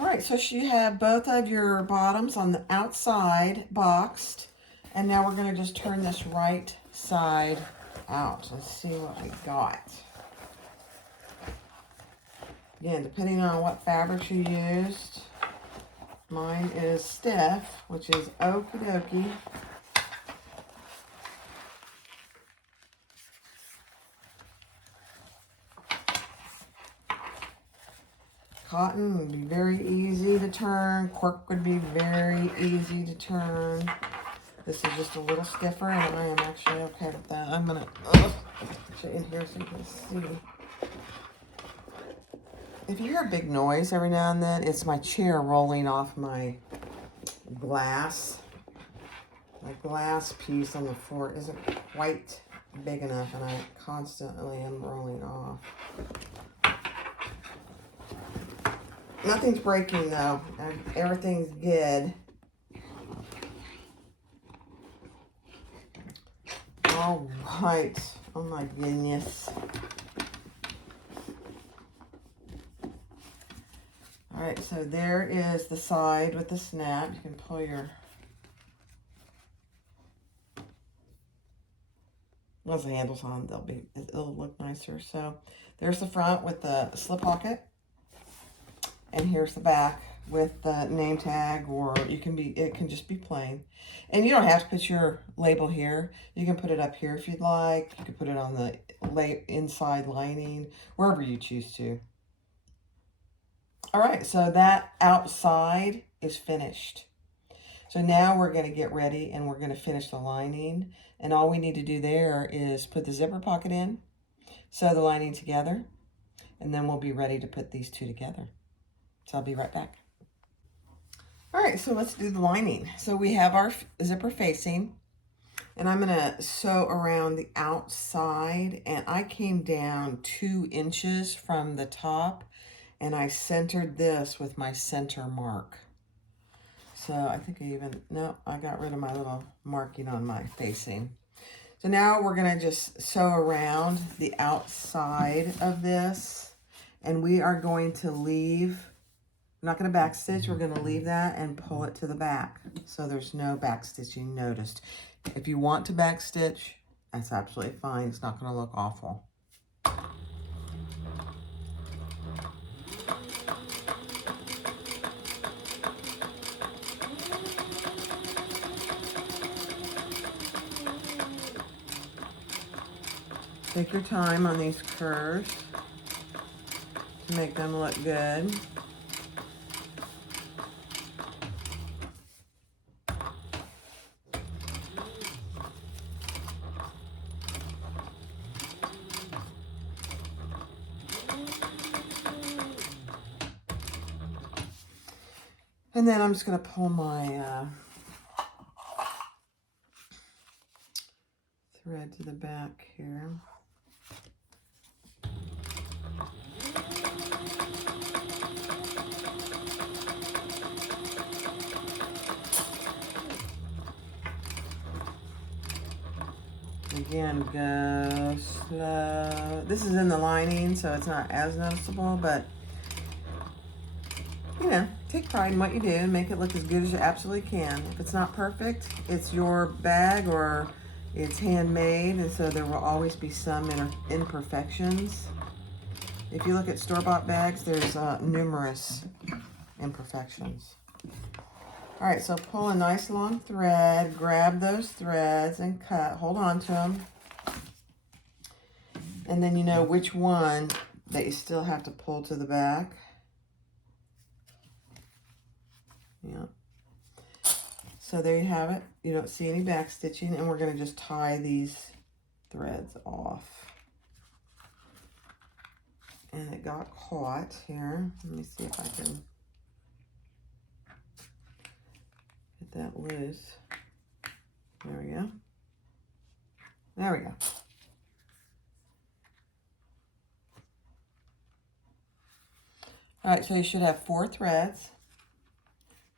All right, so you have both of your bottoms on the outside boxed, and now we're going to just turn this right side out. Let's see what we got. Again, depending on what fabric you used, mine is stiff, which is okie dokie. Cotton would be very easy to turn. Cork would be very easy to turn. This is just a little stiffer, and I am actually okay with that. I'm going to put it in here so you can see. If you hear a big noise every now and then, it's my chair rolling off my glass. My glass piece on the floor isn't quite big enough, and I constantly am rolling off. Nothing's breaking though. Everything's good. All right. Oh my goodness. All right, so there is the side with the snap. You can pull your, once the handle's on, it'll look nicer. So there's the front with the slip pocket. And here's the back with the name tag, or it can just be plain. And you don't have to put your label here. You can put it up here if you'd like. You can put it on the inside lining, wherever you choose to. All right, so that outside is finished. So now we're going to get ready and we're going to finish the lining. And all we need to do there is put the zipper pocket in, sew the lining together, and then we'll be ready to put these two together. So I'll be right back. All right, so let's do the lining. So we have our zipper facing, and I'm gonna sew around the outside, and I came down 2 inches from the top, and I centered this with my center mark. So I think I got rid of my little marking on my facing. So now we're gonna just sew around the outside of this, and we are going to leave, I'm not gonna back stitch, we're gonna leave that and pull it to the back. So there's no back stitching noticed. If you want to back stitch, that's absolutely fine. It's not gonna look awful. Take your time on these curves to make them look good. And then I'm just going to pull my thread to the back here. Again, go slow. This is in the lining, so it's not as noticeable, but you know, take pride in what you do and make it look as good as you absolutely can. If it's not perfect, it's your bag or it's handmade, and so there will always be some imperfections. If you look at store-bought bags, there's numerous imperfections. All right, so pull a nice long thread, grab those threads and cut, hold on to them. And then you know which one that you still have to pull to the back. Yeah. So there you have it. You don't see any back stitching, and we're going to just tie these threads off. And it got caught here. Let me see if I can get that loose. There we go. There we go. All right, so you should have 4 threads.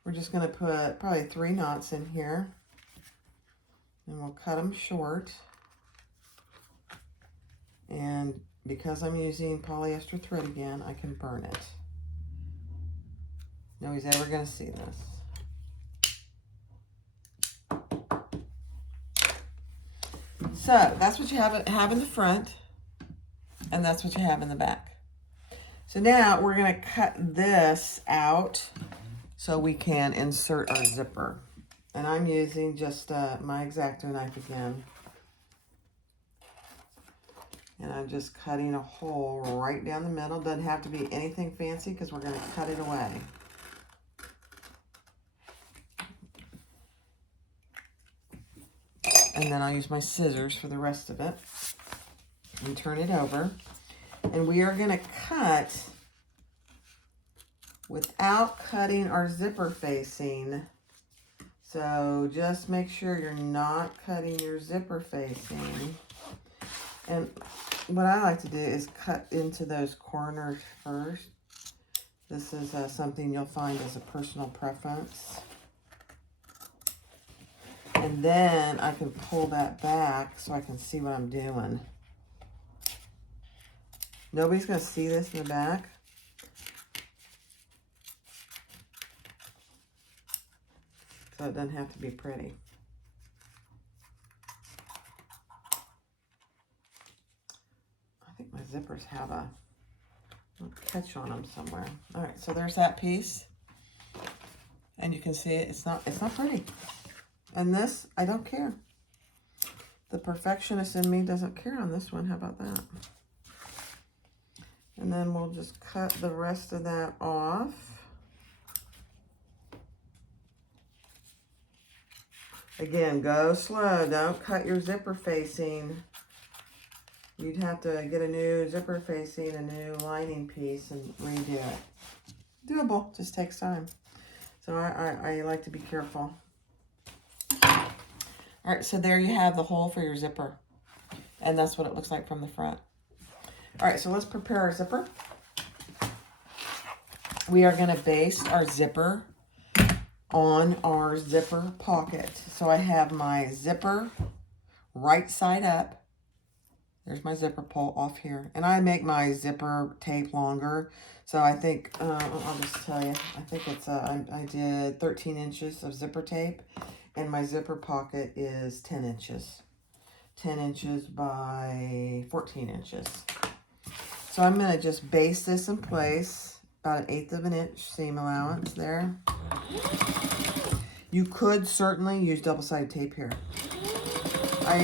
We're just going to put probably 3 knots in here, and we'll cut them short. And because I'm using polyester thread again, I can burn it. Nobody's ever going to see this. So that's what you have in the front, and that's what you have in the back. So now we're going to cut this out so we can insert our zipper. And I'm using just my X-Acto knife again. And I'm just cutting a hole right down the middle. Doesn't have to be anything fancy because we're going to cut it away. And then I'll use my scissors for the rest of it and turn it over. And we are going to cut without cutting our zipper facing. So just make sure you're not cutting your zipper facing. And what I like to do is cut into those corners first. This is something you'll find as a personal preference. And then I can pull that back so I can see what I'm doing. Nobody's going to see this in the back. So it doesn't have to be pretty. I think my zippers have a catch on them somewhere. All right, so there's that piece. And you can see it, it's not pretty. And this, I don't care. The perfectionist in me doesn't care on this one. How about that? And then we'll just cut the rest of that off. Again, go slow. Don't cut your zipper facing. you'd have to get a new zipper facing, a new lining piece, and redo it. Doable, just takes time. So I like to be careful. All right, so there you have the hole for your zipper. And that's what it looks like from the front. All right, so let's prepare our zipper. We are gonna base our zipper on our zipper pocket. So I have my zipper right side up. There's my zipper pull off here. And I make my zipper tape longer. So I think, I'll just tell you, I think it's, I did 13 inches of zipper tape. And my zipper pocket is 10 inches. 10 inches by 14 inches. So I'm going to just base this in place. About 1/8 of an inch seam allowance there. You could certainly use double-sided tape here. I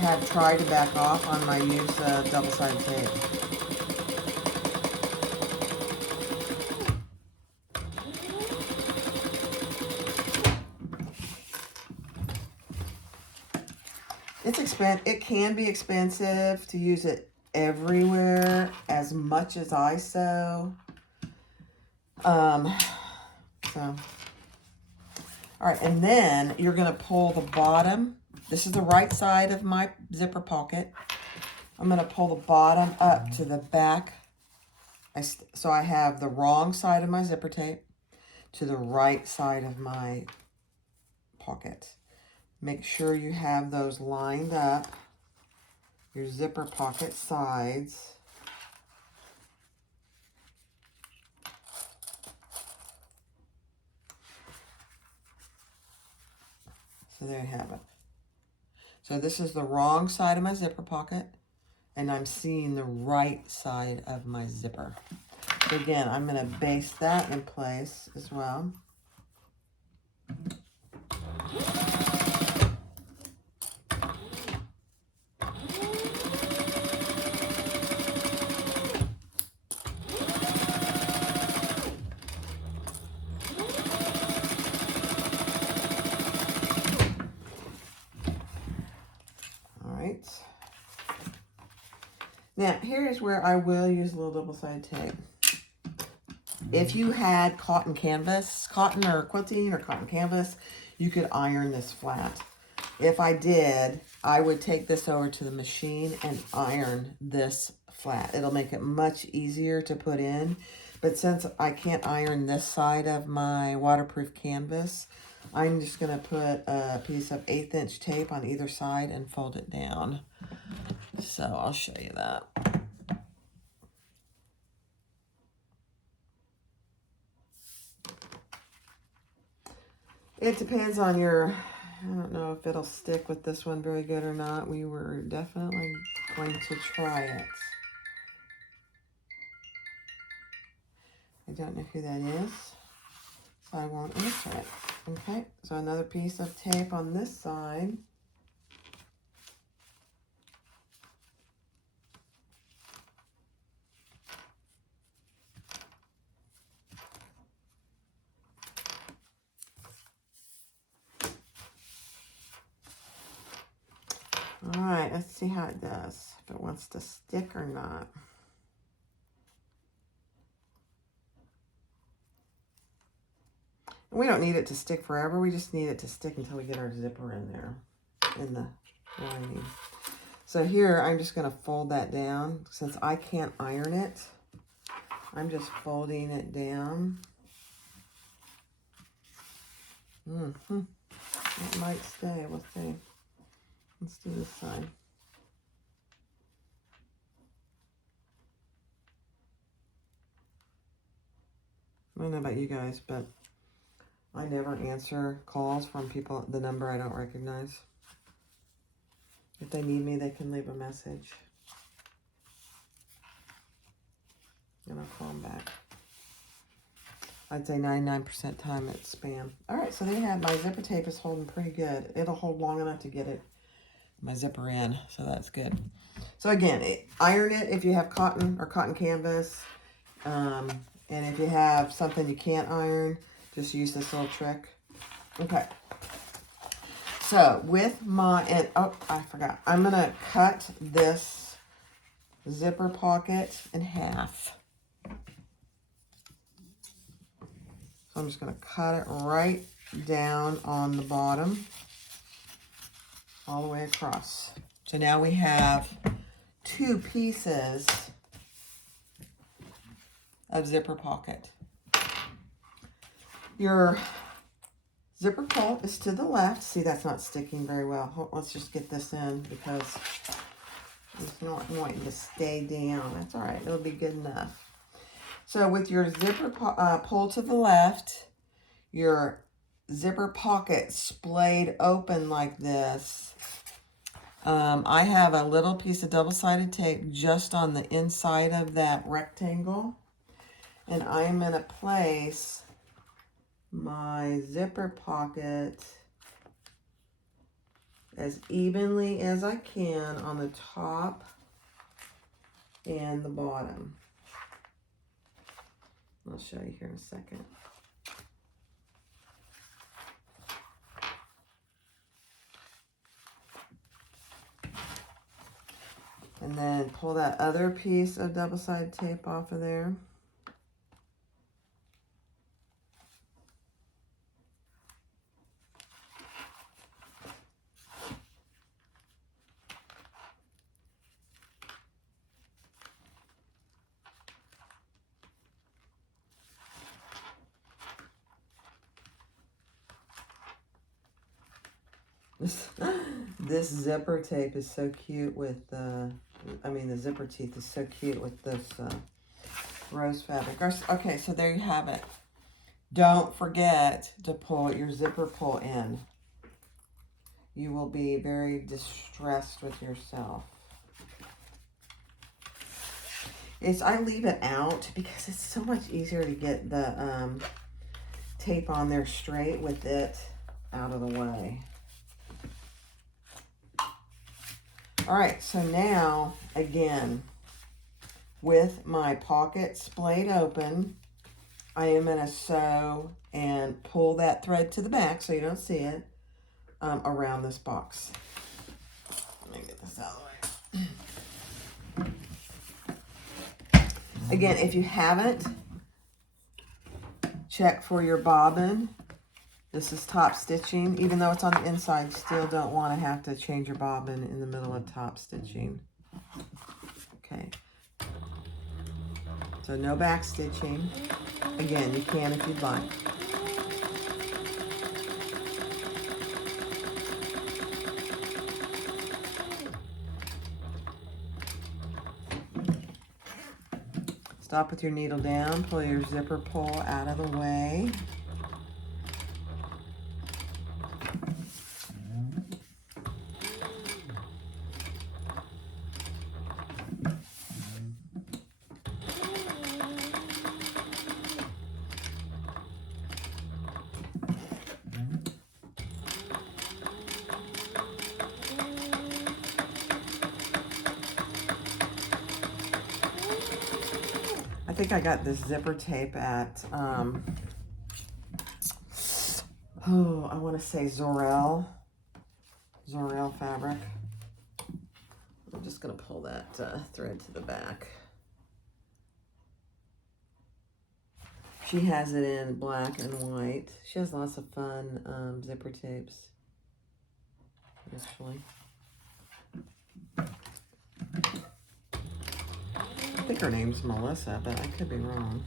have tried to back off on my use of double-sided tape. It can be expensive to use it everywhere as much as I sew. All right, and then you're going to pull the bottom. This is the right side of my zipper pocket. I'm going to pull the bottom up to the back. So I have the wrong side of my zipper tape to the right side of my pocket. Make sure you have those lined up, your zipper pocket sides. So there you have it. So this is the wrong side of my zipper pocket, and I'm seeing the right side of my zipper. So again, I'm going to base that in place as well. Now, here's where I will use a little double-sided tape. If you had cotton canvas, cotton or quilting or cotton canvas, you could iron this flat. If I did, I would take this over to the machine and iron this flat. It'll make it much easier to put in. But since I can't iron this side of my waterproof canvas, I'm just going to put a piece of 1/8 inch tape on either side and fold it down. So I'll show you that. It depends on your, I don't know if it'll stick with this one very good or not. We were definitely going to try it. I don't know who that is, so I won't answer it. Okay, so another piece of tape on this side. All right, let's see how it does, if it wants to stick or not. We don't need it to stick forever. We just need it to stick until we get our zipper in there, in the lining. So here, I'm just going to fold that down. Since I can't iron it, I'm just folding it down. It might stay. We'll see. Let's do this side. I don't know about you guys, but I never answer calls from people, the number I don't recognize. If they need me, they can leave a message. And I'll call them back. I'd say 99% time it's spam. All right, so there you have, my zipper tape is holding pretty good. It'll hold long enough to get it, my zipper in, so that's good. So again, iron it if you have cotton or cotton canvas. And if you have something you can't iron, just use this little trick. Okay. So with my, oh, I forgot. I'm going to cut this zipper pocket in half. So I'm just going to cut it right down on the bottom, all the way across. So now we have 2 pieces of zipper pocket. Your zipper pull is to the left. See, that's not sticking very well. Let's just get this in because it's not wanting to stay down. That's all right. It'll be good enough. So with your zipper pull to the left, your zipper pocket splayed open like this. I have a little piece of double-sided tape just on the inside of that rectangle. And I'm going to place my zipper pocket as evenly as I can on the top and the bottom. I'll show you here in a second. And then pull that other piece of double-sided tape off of there. This zipper tape is so cute with the zipper teeth is so cute with this rose fabric. Okay, so there you have it. Don't forget to pull your zipper pull in. You will be very distressed with yourself. I leave it out because it's so much easier to get the tape on there straight with it out of the way. All right, so now, again, with my pocket splayed open, I am going to sew and pull that thread to the back so you don't see it around this box. Let me get this out of the way. Again, if you haven't, check for your bobbin. This is top stitching. Even though it's on the inside, you still don't want to have to change your bobbin in the middle of top stitching. Okay. So no back stitching. Again, you can if you'd like. Stop with your needle down, pull your zipper pull out of the way. I think I got this zipper tape at, I want to say Zorel fabric. I'm just going to pull that thread to the back. She has it in black and white. She has lots of fun zipper tapes, actually. I think her name's Melissa, but I could be wrong.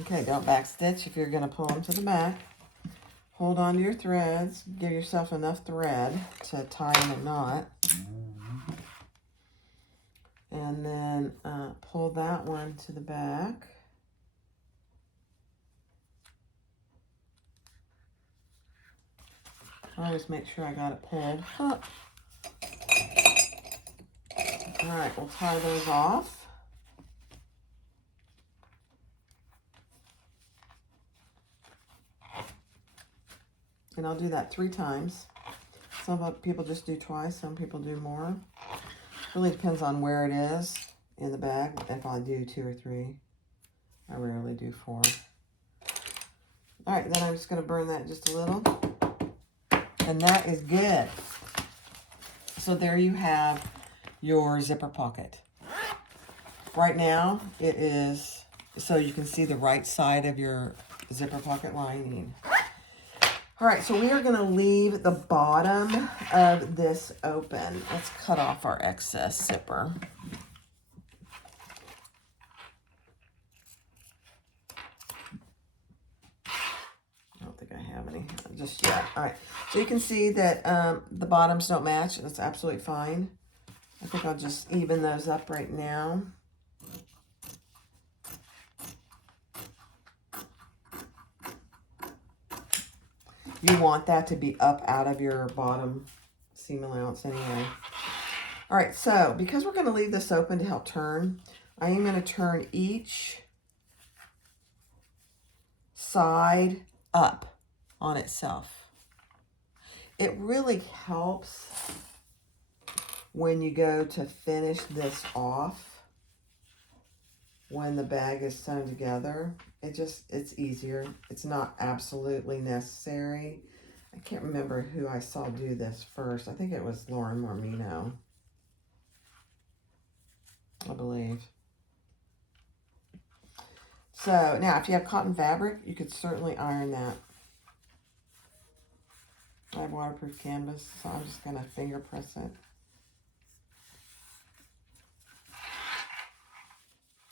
Okay, don't back stitch if you're going to pull them to the back. Hold on to your threads. Give yourself enough thread to tie in a knot. And then pull that one to the back. Always make sure I got it pulled up. All right, we'll tie those off. And I'll do that 3 times. Some people just do twice, some people do more. Really depends on where it is in the bag. If I do 2 or 3, I rarely do 4. All right, then I'm just gonna burn that just a little. And that is good. So there you have your zipper pocket. Right now it is, so you can see the right side of your zipper pocket lining. All right, so we are gonna leave the bottom of this open. Let's cut off our excess zipper. I don't think I have any just yet. All right, so you can see that the bottoms don't match. That's absolutely fine. I think I'll just even those up right now. You want that to be up out of your bottom seam allowance anyway. All right, so because we're going to leave this open to help turn, I am going to turn each side up on itself. It really helps when you go to finish this off, when the bag is sewn together. It's easier. It's not absolutely necessary. I can't remember who I saw do this first. I think it was Lauren Mormino, I believe. So now if you have cotton fabric, you could certainly iron that. I have waterproof canvas, so I'm just gonna finger press it.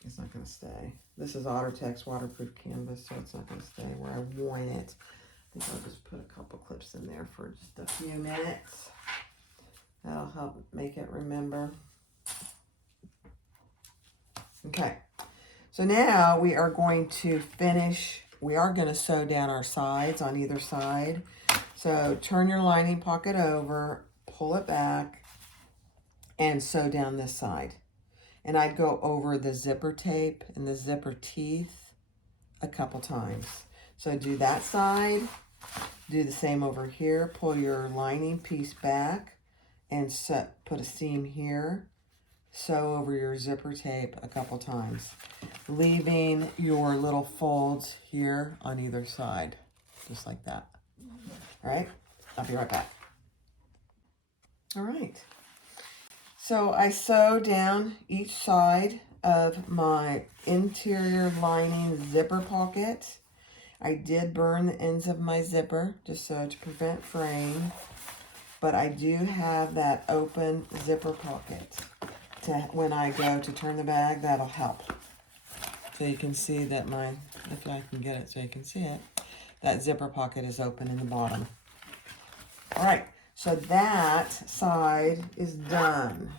It's not going to stay. This is OtterTex waterproof canvas, so it's not going to stay where I want it. I think I'll just put a couple clips in there for just a few minutes. That'll help make it remember. Okay, so now we are going to finish. We are going to sew down our sides on either side. So turn your lining pocket over, pull it back, and sew down this side. And I'd go over the zipper tape and the zipper teeth a couple times. So do that side, do the same over here, pull your lining piece back and put a seam here, sew over your zipper tape a couple times, leaving your little folds here on either side, just like that. All right, I'll be right back. All right. So I sew down each side of my interior lining zipper pocket. I did burn the ends of my zipper just so to prevent fraying, but I do have that open zipper pocket to when I go to turn the bag. That'll help. So you can see that if I can get it so you can see it, that zipper pocket is open in the bottom. All right. So that side is done.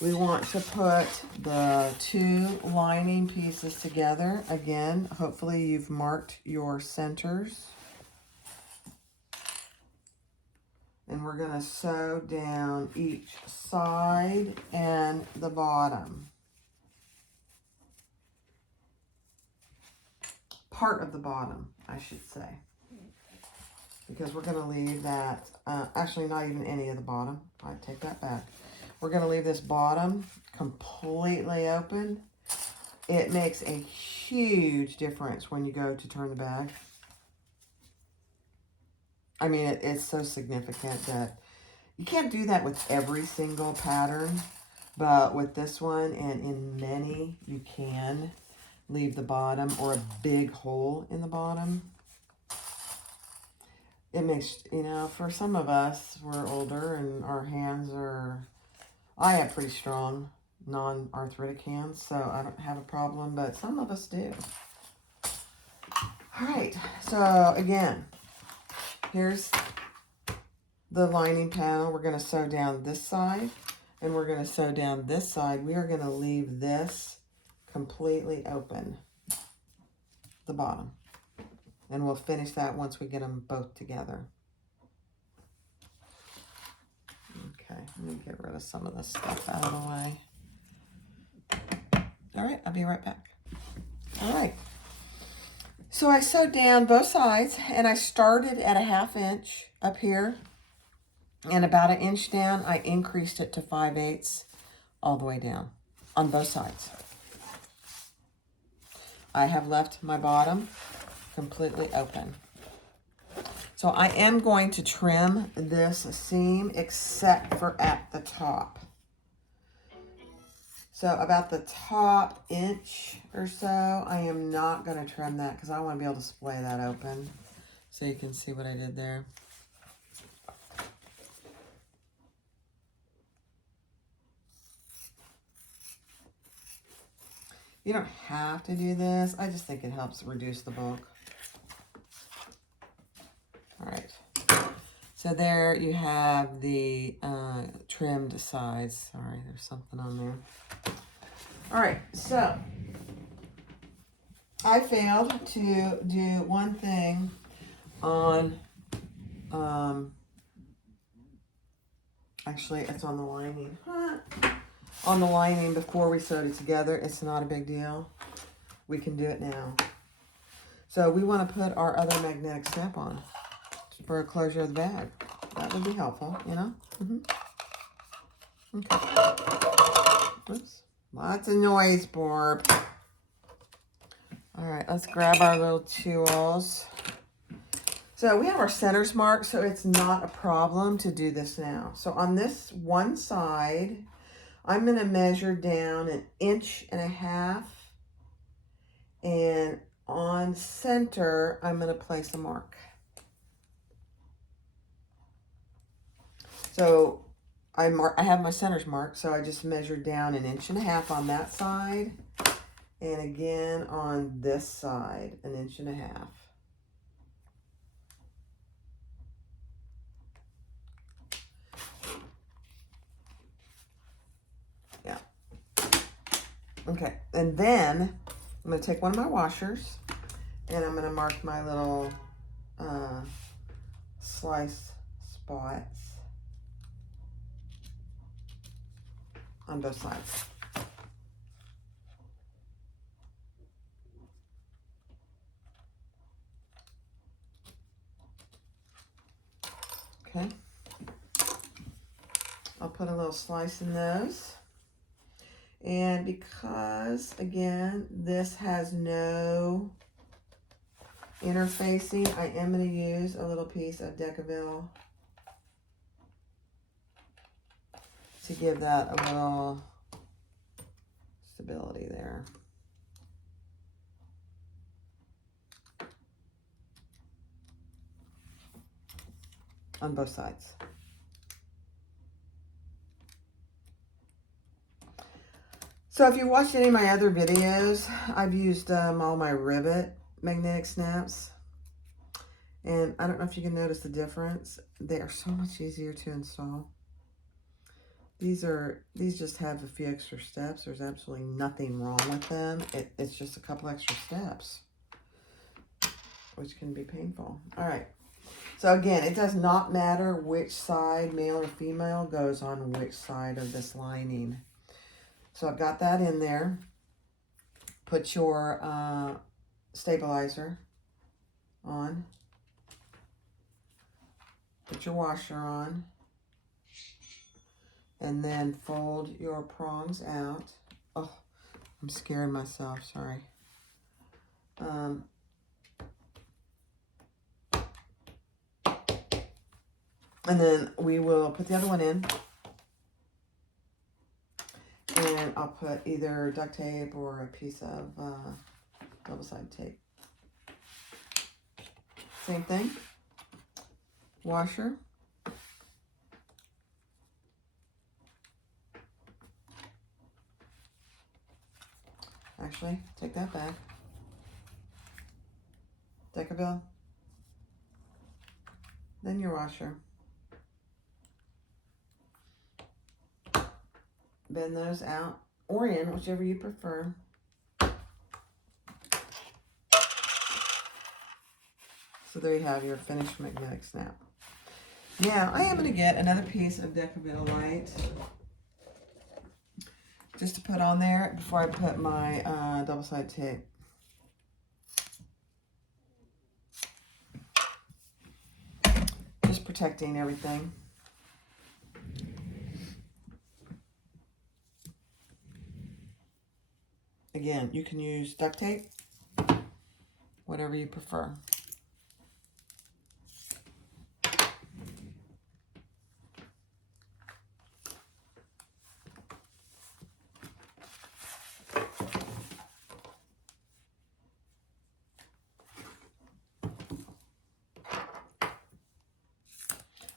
We want to put the 2 lining pieces together. Again, hopefully you've marked your centers. And we're going to sew down each side and the bottom. Part of the bottom, I should say, because we're going to leave that, actually not even any of the bottom. I take that back. We're going to leave this bottom completely open. It makes a huge difference when you go to turn the bag. I mean, it's so significant that you can't do that with every single pattern, but with this one and in many, you can leave the bottom or a big hole in the bottom. It makes, for some of us, we're older and our hands are, I have pretty strong non-arthritic hands, so I don't have a problem, but some of us do. All right, so again, here's the lining panel. We're going to sew down this side, and we're going to sew down this side. We are going to leave this completely open, the bottom, and we'll finish that once we get them both together. Okay, let me get rid of some of this stuff out of the way. All right, I'll be right back. All right, so I sewed down both sides, and I started at a 1/2 inch up here, And about 1 inch down, I increased it to 5/8 all the way down on both sides. I have left my bottom completely open. So I am going to trim this seam except for at the top. So about the top inch or so, I am not going to trim that because I want to be able to splay that open so you can see what I did there. You don't have to do this. I just think it helps reduce the bulk. All right. So there you have the trimmed sides. Sorry, there's something on there. All right, so I failed to do one thing on, actually it's on the lining. On the lining before we sewed it together. It's not a big deal. We can do it now. So we want to put our other magnetic snap on for a closure of the bag. That would be helpful, you know? Okay. Oops. Lots of noise, Barb. All right, let's grab our little tools. So we have our centers marked, so it's not a problem to do this now. So on this one side, I'm going to measure down 1.5 inches. And on center, I'm going to place a mark. So I have my centers marked, so I just measured down 1.5 inches on that side. And again on this side, 1.5 inches. Yeah. Okay, and then I'm going to take one of my washers and I'm going to mark my little slice spots on both sides. Okay. I'll put a little slice in those. And because, again, this has no interfacing, I am going to use a little piece of Decaville to give that a little stability there. On both sides. So if you watched any of my other videos, I've used all my rivet magnetic snaps. And I don't know if you can notice the difference. They are so much easier to install. These just have a few extra steps. There's absolutely nothing wrong with them. It's just a couple extra steps, which can be painful. All right. So again, it does not matter which side, male or female, goes on which side of this lining. So I've got that in there. Put your stabilizer on. Put your washer on. And then fold your prongs out. Oh, I'm scaring myself, sorry. And then we will put the other one in. And I'll put either duct tape or a piece of double-sided tape. Same thing. Washer. Actually, take that back. Decaville. Then your washer. Bend those out or in, whichever you prefer. So there you have your finished magnetic snap. Now I am going to get another piece of Decaville light just to put on there before I put my double-sided tape. Just protecting everything. again, you can use duct tape, whatever you prefer.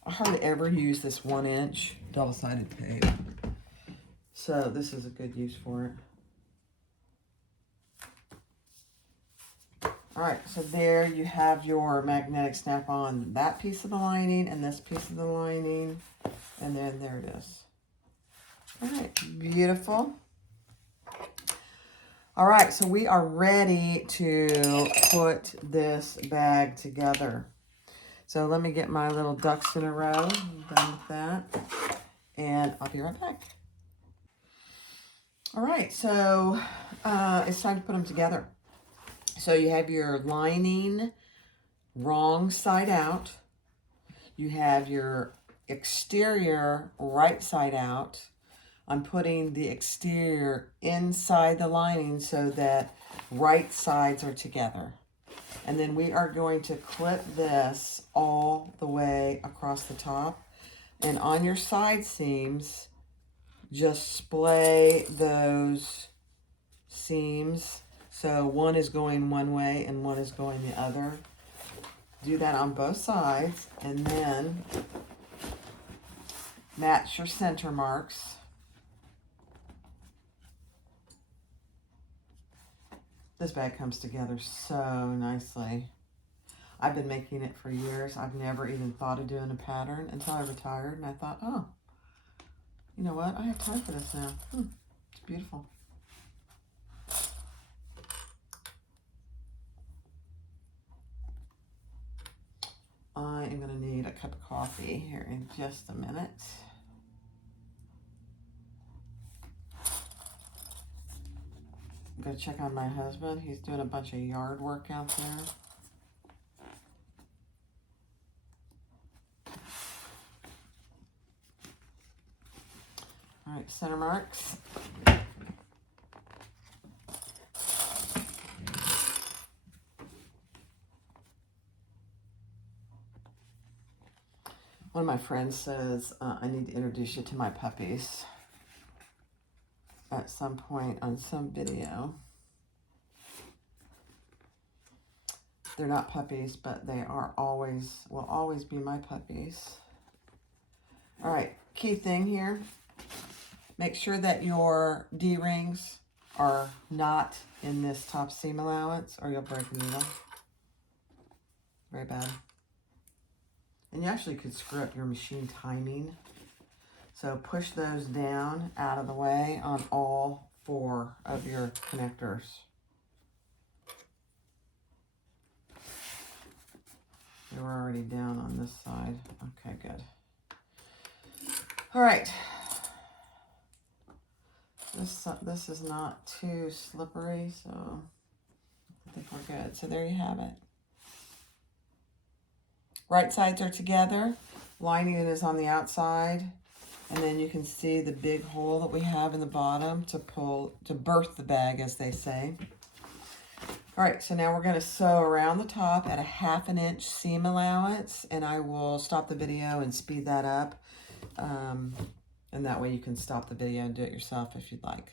I hardly ever use this 1-inch double-sided tape, so this is a good use for it. All right, so there you have your magnetic snap-on, that piece of the lining and this piece of the lining, and then there it is. All right, beautiful. All right, so we are ready to put this bag together. So let me get my little ducks in a row. I'm done with that. And I'll be right back. All right, so it's time to put them together. So you have your lining wrong side out. You have your exterior right side out. I'm putting the exterior inside the lining so that right sides are together. And then we are going to clip this all the way across the top. And on your side seams, just splay those seams. So one is going one way and one is going the other. Do that on both sides, and then match your center marks. This bag comes together so nicely. I've been making it for years. I've never even thought of doing a pattern until I retired, and I thought, oh, you know what? I have time for this now. It's beautiful. I am going to need a cup of coffee here in just a minute. I'm going to check on my husband. He's doing a bunch of yard work out there. All right, center marks. One of my friends says, I need to introduce you to my puppies at some point on some video. They're not puppies, but they are will always be my puppies. All right, key thing here. Make sure that your D-rings are not in this top seam allowance or you'll break a needle. Very bad. And you actually could screw up your machine timing. So push those down out of the way on all 4 of your connectors. They were already down on this side. Okay, good. All right. This is not too slippery, so I think we're good. So there you have it. Right sides are together. Lining is on the outside. And then you can see the big hole that we have in the bottom to birth the bag, as they say. All right, so now we're going to sew around the top at a 1/2 inch seam allowance, and I will stop the video and speed that up. And that way you can stop the video and do it yourself if you'd like.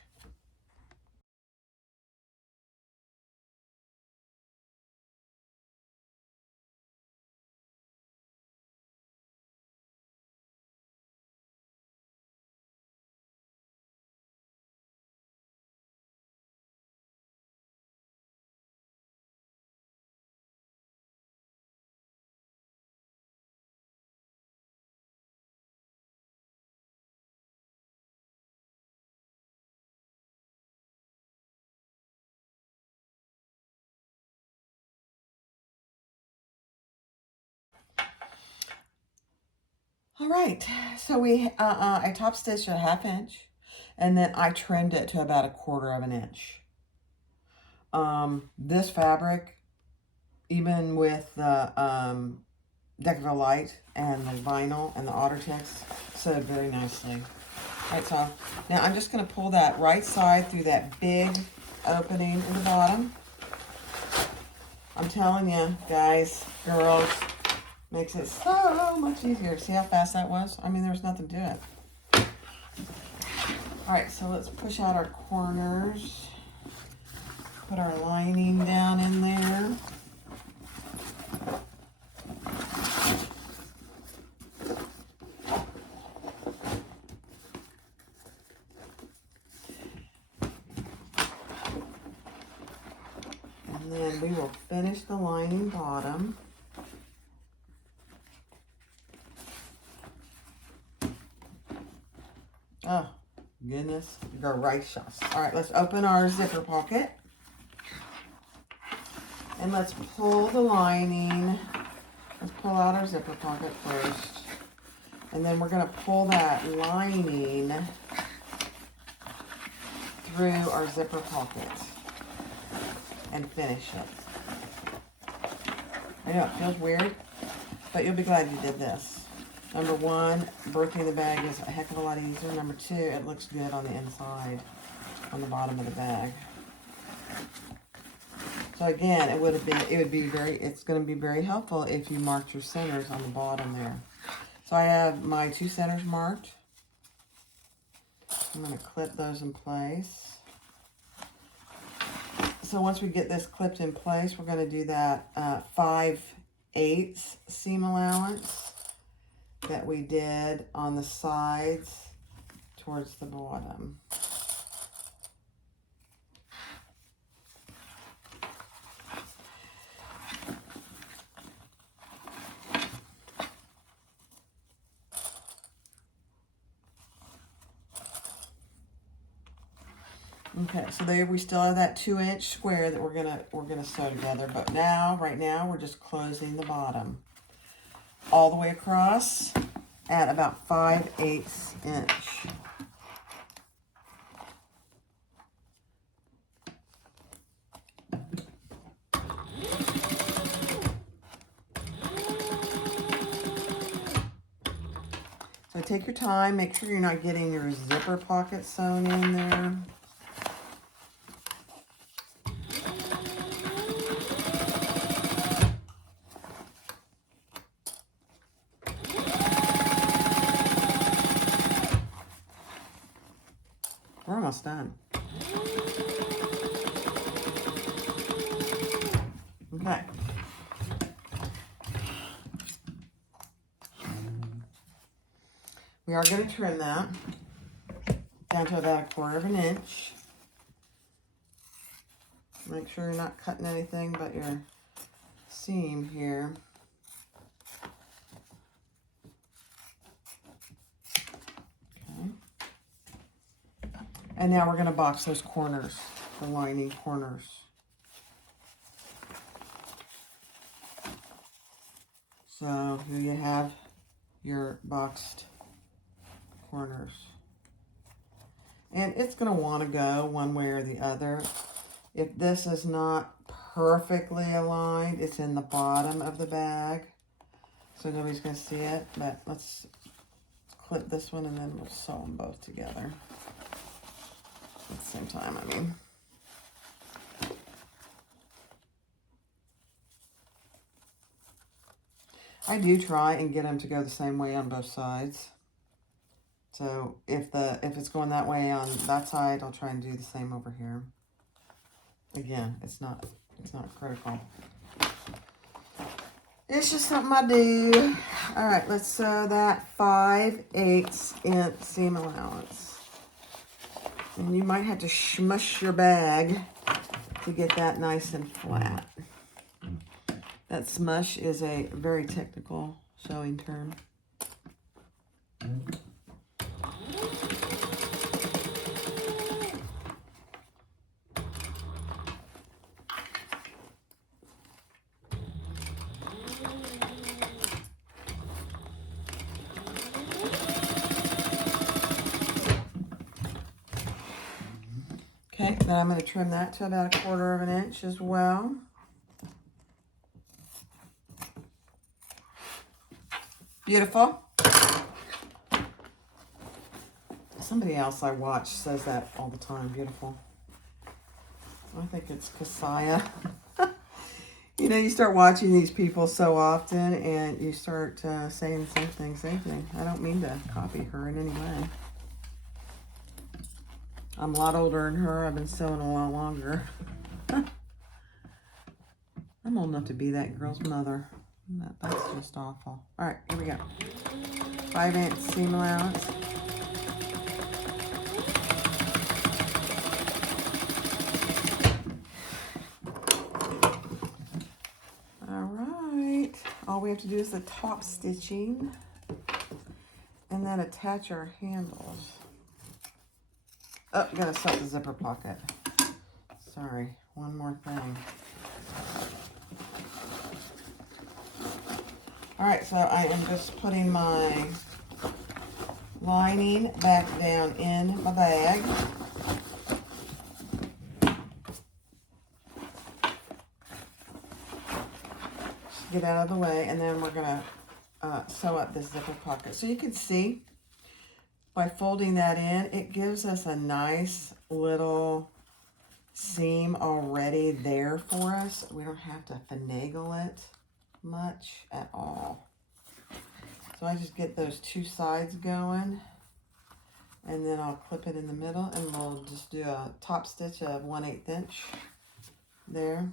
All right, so I top stitched at a 1/2 inch, and then I trimmed it to about a 1/4 inch. This fabric, even with the Decaville Light and the vinyl and the Ottertex, sewed very nicely. All right, so now I'm just going to pull that right side through that big opening in the bottom. I'm telling you, guys, girls, makes it so much easier. See how fast that was? I mean, there was nothing to it. All right, so let's push out our corners. Put our lining down in there. And then we will finish the lining bottom. Oh, goodness gracious. All right, let's open our zipper pocket. And let's pull the lining. Let's pull out our zipper pocket first. And then we're going to pull that lining through our zipper pocket and finish it. I know it feels weird, but you'll be glad you did this. Number one, birthing the bag is a heck of a lot easier. Number two, it looks good on the inside, on the bottom of the bag. So again, it's going to be very helpful if you marked your centers on the bottom there. So I have my 2 centers marked. I'm going to clip those in place. So once we get this clipped in place, we're going to do that 5/8 seam allowance that we did on the sides towards the bottom. Okay, so there we still have that 2-inch square that we're gonna sew together. But right now, we're just closing the bottom all the way across at about 5/8 inch. So take your time. Make sure you're not getting your zipper pocket sewn in there. We're almost done. Okay. We are going to trim that down to about 1/4 inch. Make sure you're not cutting anything but your seam here. And now we're going to box those corners, the lining corners. So here you have your boxed corners. And it's going to want to go one way or the other. If this is not perfectly aligned, it's in the bottom of the bag, so nobody's going to see it. But let's clip this one and then we'll sew them both together. At the same time, I mean. I do try and get them to go the same way on both sides. So if it's going that way on that side, I'll try and do the same over here. Again, it's not critical. It's just something I do. All right, let's sew that 5/8 inch seam allowance. And you might have to smush your bag to get that nice and flat. That smush is a very technical sewing term. Okay, then I'm going to trim that to about 1/4 inch as well. Beautiful. Somebody else I watch says that all the time. Beautiful. I think it's Kasaya. You know, you start watching these people so often and you start saying the same thing. I don't mean to copy her in any way. I'm a lot older than her. I've been sewing a lot longer. I'm old enough to be that girl's mother. That's just awful. All right, here we go. 5" seam allowance. All right. All we have to do is the top stitching and then attach our handles. Oh, gotta set the zipper pocket. Sorry, one more thing. All right, so I am just putting my lining back down in my bag. Just get out of the way, and then we're gonna sew up this zipper pocket. So you can see by folding that in, it gives us a nice little seam already there for us. We don't have to finagle it much at all. So I just get those two sides going, and then I'll clip it in the middle, and we'll just do a top stitch of 1/8 inch there.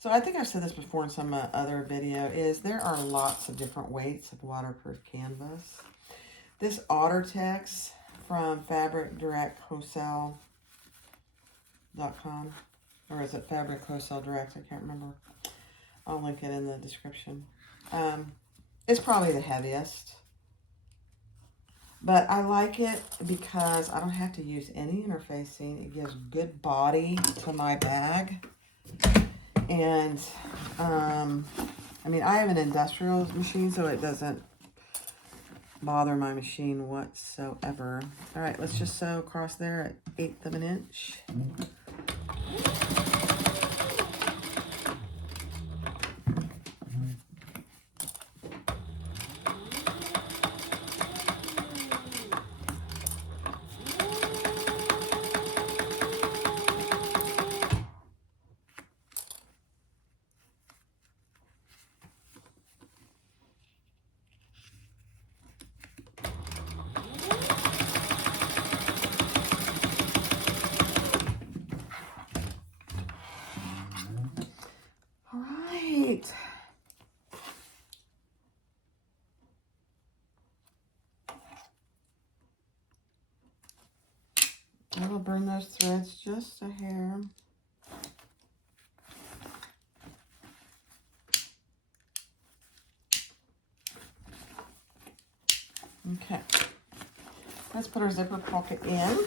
So I think I've said this before in some other video, is there are lots of different weights of waterproof canvas. This Ottertex from fabricdirectwholesale.com, or is it Fabric Wholesale Direct? I can't remember. I'll link it in the description. It's probably the heaviest, but I like it because I don't have to use any interfacing. It gives good body to my bag. And, I mean, I have an industrial machine, so it doesn't bother my machine whatsoever. All right, let's just sew across there at 1/8 inch. I will burn those threads just a hair. Okay, let's put our zipper pocket in.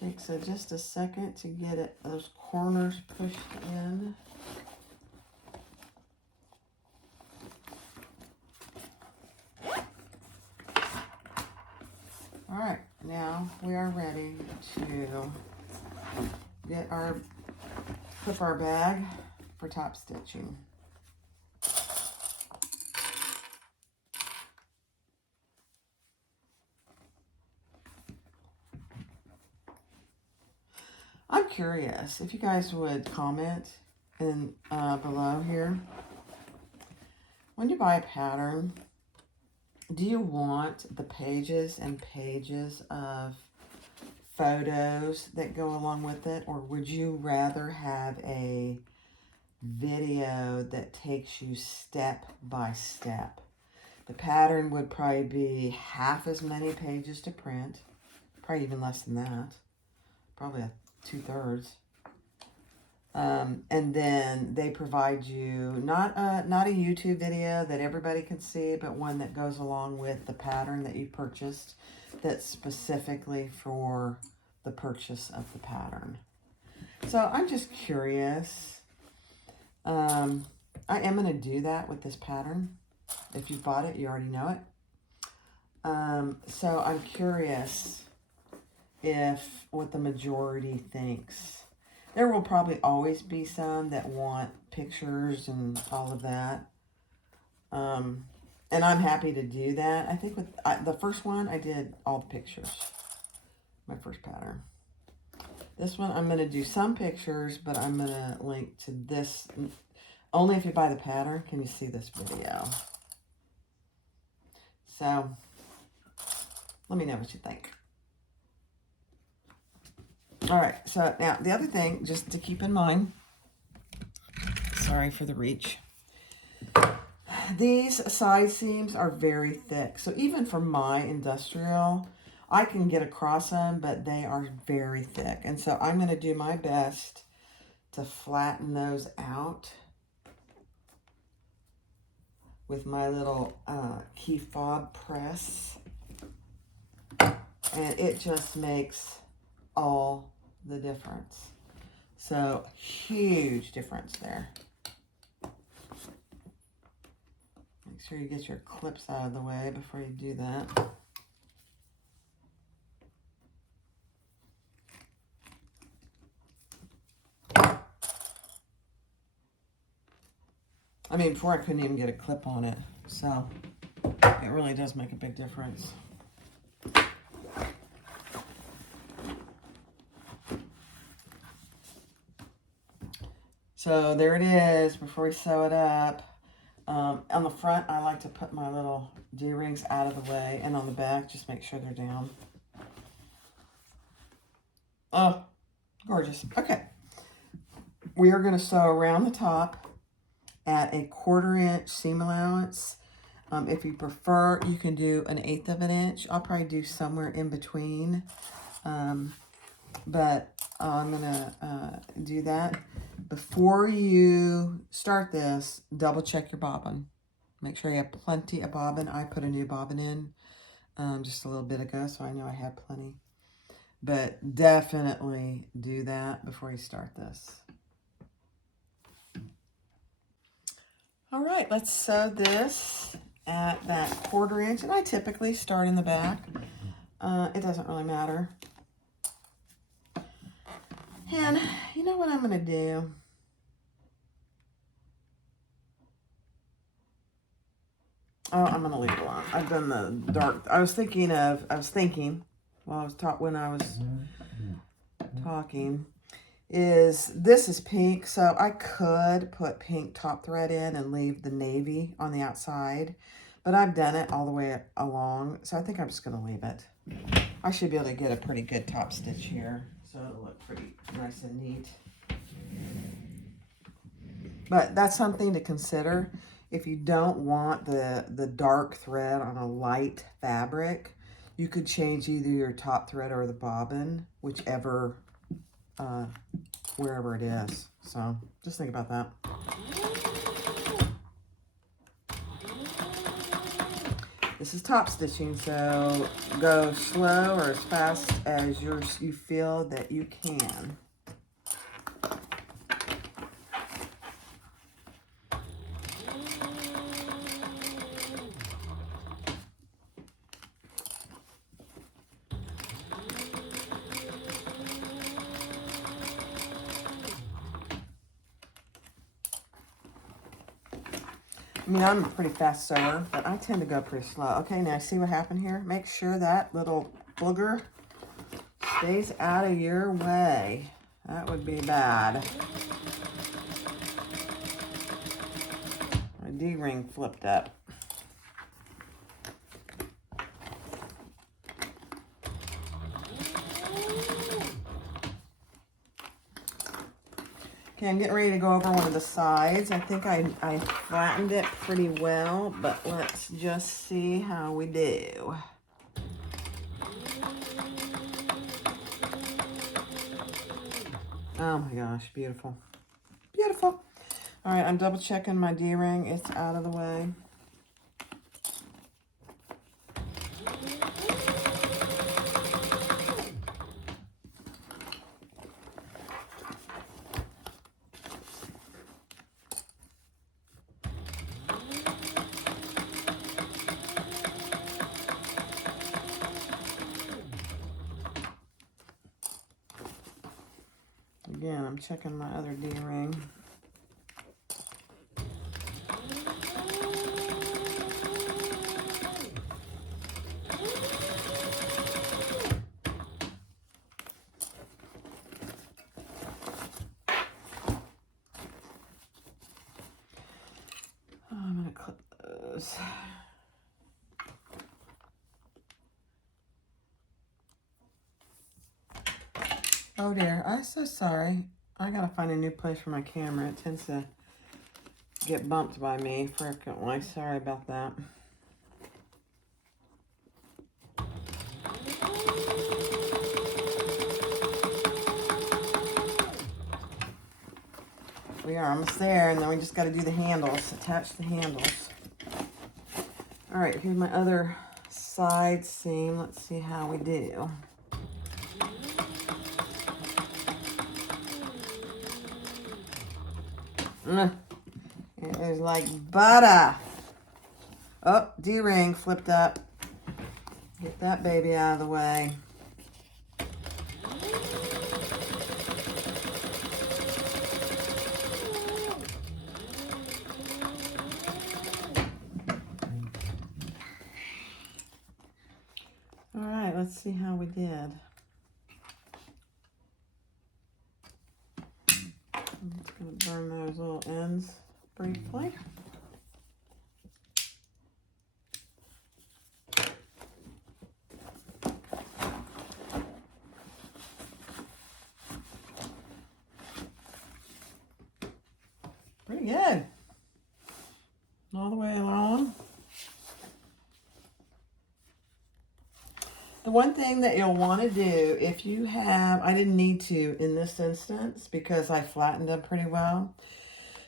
Takes just a second to get those corners pushed in. All right, now we are ready to clip our bag for top stitching. I'm curious if you guys would comment in below here. When you buy a pattern, do you want the pages and pages of photos that go along with it, or would you rather have a video that takes you step by step? The pattern would probably be half as many pages to print, probably even less than that, probably 2/3. And then they provide you not a YouTube video that everybody can see, but one that goes along with the pattern that you purchased, that's specifically for the purchase of the pattern. So I'm just curious I am going to do that with this pattern. If you bought it, you already know it. So I'm curious if what the majority thinks. There will probably always be some that want pictures and all of that. And I'm happy to do that. I think with the first one, I did all the pictures. My first pattern. This one, I'm going to do some pictures, but I'm going to link to this. Only if you buy the pattern can you see this video. So, let me know what you think. All right, so now the other thing, just to keep in mind, sorry for the reach. These side seams are very thick. So even for my industrial, I can get across them, but they are very thick. And so I'm going to do my best to flatten those out with my little key fob press. And it just makes all the difference. So huge difference there. Make sure you get your clips out of the way before you do that. I mean, before I couldn't even get a clip on it, so it really does make a big difference. So there it is before we sew it up. On the front, I like to put my little D-rings out of the way, and on the back, just make sure they're down. Oh, gorgeous. Okay. We are going to sew around the top at a 1/4 inch seam allowance. If you prefer, you can do 1/8 of an inch. I'll probably do somewhere in between. But I'm going to do that. Before you start this, double check your bobbin. Make sure you have plenty of bobbin. I put a new bobbin in just a little bit ago, so I know I have plenty. But definitely do that before you start this. All right, let's sew this at that 1/4 inch. And I typically start in the back. It doesn't really matter. And you know what I'm going to do? Oh, I'm going to leave it alone. I've done the dark. I was thinking while I was talking, this is pink. So I could put pink top thread in and leave the navy on the outside. But I've done it all the way along. So I think I'm just going to leave it. I should be able to get a pretty good top stitch here. So it'll look pretty nice and neat. But that's something to consider. If you don't want the dark thread on a light fabric, you could change either your top thread or the bobbin, whichever, wherever it is. So just think about that. This is top stitching, so go slow or as fast as you feel that you can. I mean, I'm a pretty fast sewer, but I tend to go pretty slow. Okay, now see what happened here? Make sure that little booger stays out of your way. That would be bad. My D-ring flipped up. Okay, I'm getting ready to go over one of the sides. I think I flattened it pretty well, but let's just see how we do. Oh my gosh, beautiful. Beautiful. All right, I'm double checking my D-ring. It's out of the way. again, I'm checking my other D-ring. I'm going to clip those. Oh dear, I'm so sorry. I gotta find a new place for my camera. It tends to get bumped by me frequently. Sorry about that. We are almost there, and then we just gotta do the handles, attach the handles. All right, here's my other side seam. Let's see how we do. It is like butter. Oh, D-ring flipped up. Get that baby out of the way. All right, let's see how we did. I'm just going to burn those little ends briefly. Pretty good. All the way along. The one thing that you'll want to do, if you have, I didn't need to in this instance because I flattened them pretty well,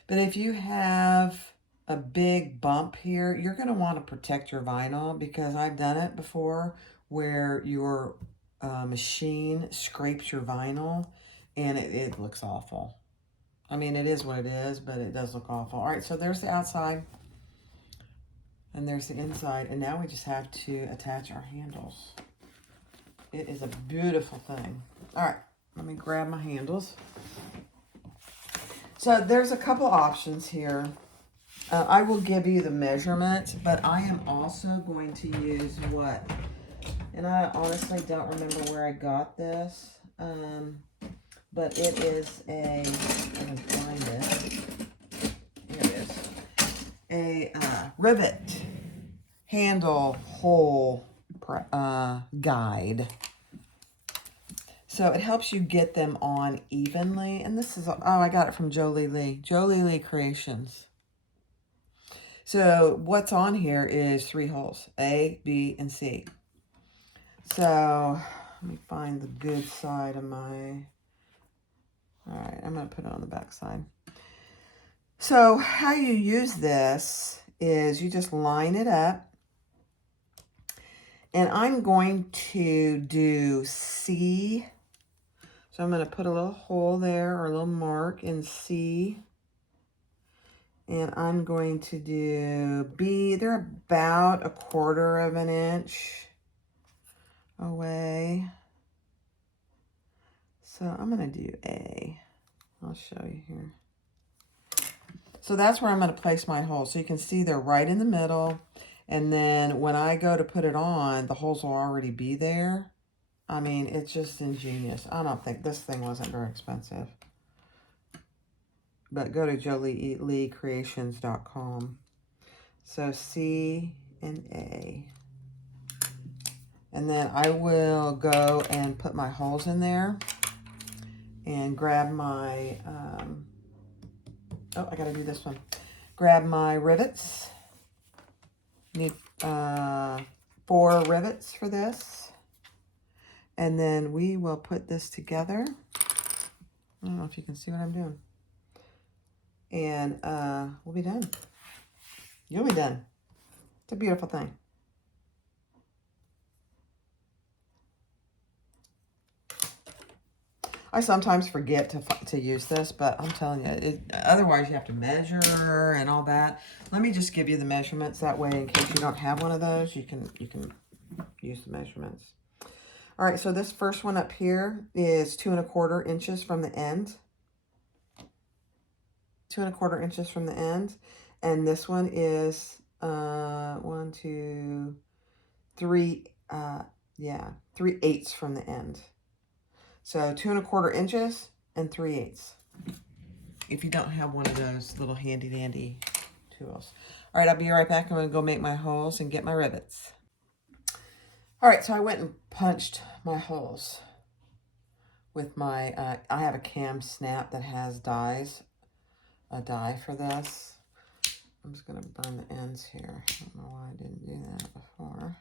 but if you have a big bump here, you're going to want to protect your vinyl because I've done it before where your machine scrapes your vinyl and it looks awful. I mean, it is what it is, but it does look awful. All right, so there's the outside and there's the inside, and now we just have to attach our handles. It is a beautiful thing. All right, let me grab my handles. So there's a couple options here. I will give you the measurements, but I am also going to use what? And I honestly don't remember where I got this, but it is a, I can find it. Here it is. A rivet handle hole guide. So it helps you get them on evenly. And this is, oh, I got it from Jolie Lee Creations. So what's on here is 3 holes, A, B, and C. So let me find the good side of my, all right, I'm going to put it on the back side. So how you use this is you just line it up. And I'm going to do C. So I'm going to put a little hole there or a little mark in C. And I'm going to do B. They're about 1/4 inch away. So I'm going to do A. I'll show you here. So that's where I'm going to place my holes. So you can see they're right in the middle. And then when I go to put it on, the holes will already be there. I mean, it's just ingenious. I don't think this thing wasn't very expensive. But go to JolieLeeCreations.com. So C and A. And then I will go and put my holes in there and grab my, oh, I got to do this one. Grab my rivets. Need 4 rivets for this. And then we will put this together. I don't know if you can see what I'm doing. And we'll be done. You'll be done. It's a beautiful thing. I sometimes forget to use this, but I'm telling you, otherwise you have to measure and all that. Let me just give you the measurements. That way, in case you don't have one of those, you can use the measurements. All right, so this first one up here is 2 1/4 inches from the end. 2¼ inches from the end. And this one is 1, 2, 3, 3/8 from the end. So 2¼ inches and 3/8. If you don't have one of those little handy dandy tools. All right, I'll be right back. I'm going to go make my holes and get my rivets. All right, so I went and punched my holes with my, I have a cam snap that has dies, a die for this. I'm just going to burn the ends here. I don't know why I didn't do that before.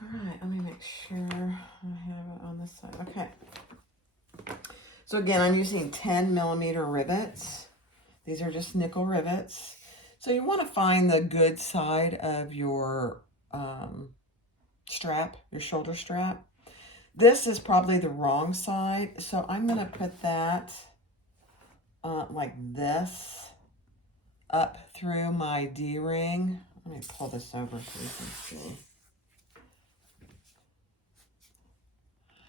All right, let me make sure I have it on this side. Okay. So again, I'm using 10mm rivets. These are just nickel rivets. So you want to find the good side of your strap, your shoulder strap. This is probably the wrong side, so I'm going to put that like this up through my D-ring. Let me pull this over so you can see.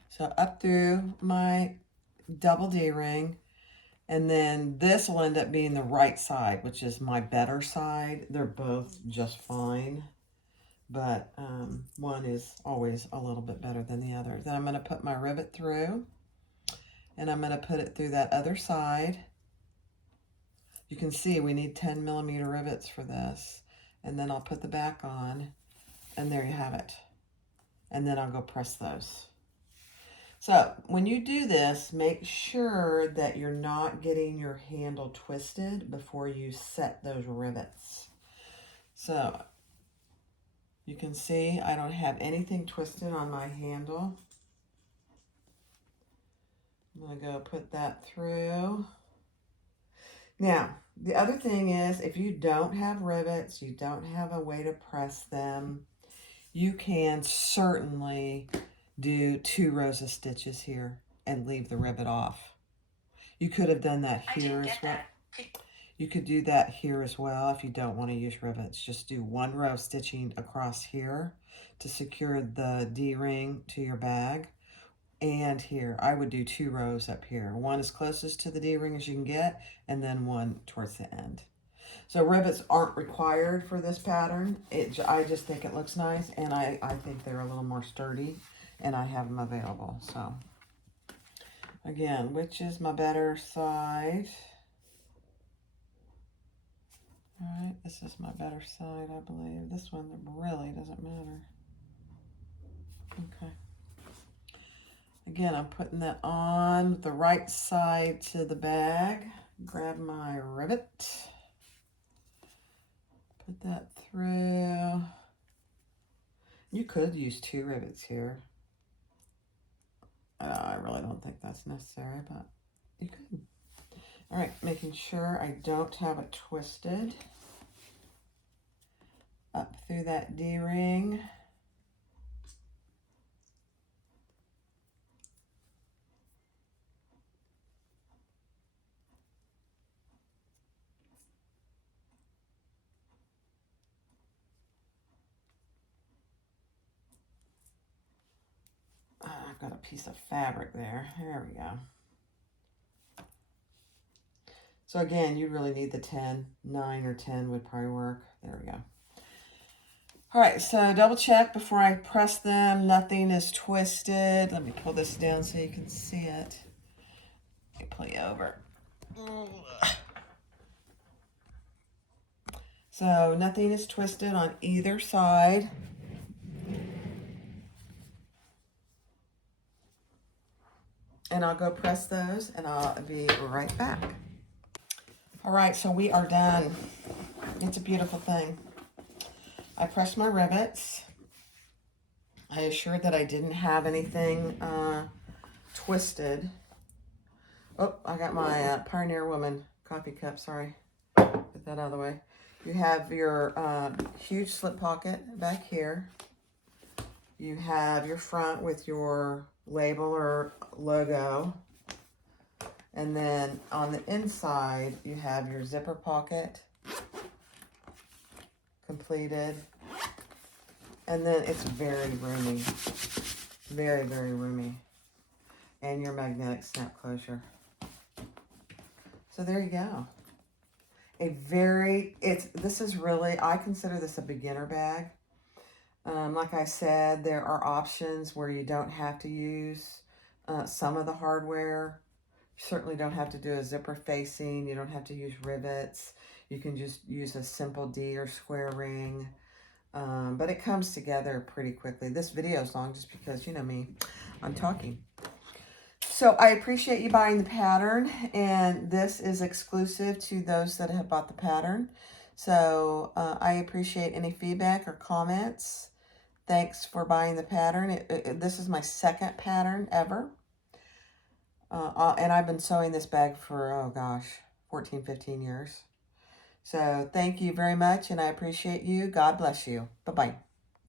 So up through my double D-ring, and then this will end up being the right side, which is my better side. They're both just fine, but one is always a little bit better than the other. Then I'm going to put my rivet through, and I'm going to put it through that other side. You can see we need 10mm rivets for this, and then I'll put the back on, and there you have it. And then I'll go press those. So when you do this, make sure that you're not getting your handle twisted before you set those rivets. So you can see I don't have anything twisted on my handle. I'm going to go put that through. Now, the other thing is, if you don't have rivets, you don't have a way to press them, you can certainly do 2 rows of stitches here and leave the rivet off. You could have done that here as well. You could do that here as well if you don't want to use rivets. Just do 1 row of stitching across here to secure the D-ring to your bag. And here, I would do 2 rows up here. 1 as closest to the D-ring as you can get, and then 1 towards the end. So rivets aren't required for this pattern. I just think it looks nice, and I think they're a little more sturdy, and I have them available. So again, which is my better side? All right, this is my better side, I believe. This one really doesn't matter. Okay. Again, I'm putting that on with the right side to the bag. Grab my rivet. Put that through. You could use 2 rivets here. I really don't think that's necessary, but you could. All right, making sure I don't have it twisted. Up through that D-ring. I've got a piece of fabric there. There we go. So again, you really need the 10. 9 or 10 would probably work. There we go. All right, so double check before I press them. Nothing is twisted. Let me pull this down so you can see it. Let me pull you over. So nothing is twisted on either side. And I'll go press those, and I'll be right back. All right, so we are done. It's a beautiful thing. I pressed my rivets. I assured that I didn't have anything twisted. Oh, I got my Pioneer Woman coffee cup, sorry. Get that out of the way. You have your huge slip pocket back here. You have your front with your label or logo. And then on the inside, you have your zipper pocket completed. And then it's very roomy. Very, very roomy. And your magnetic snap closure. So there you go. This is really, I consider this a beginner bag. Like I said, there are options where you don't have to use some of the hardware. You certainly don't have to do a zipper facing. You don't have to use rivets. You can just use a simple D or square ring. But it comes together pretty quickly. This video is long just because, you know me, I'm talking. So I appreciate you buying the pattern, and this is exclusive to those that have bought the pattern. So I appreciate any feedback or comments. Thanks for buying the pattern. This is my second pattern ever. And I've been sewing this bag for, oh gosh, 14, 15 years. So thank you very much, and I appreciate you. God bless you. Bye-bye.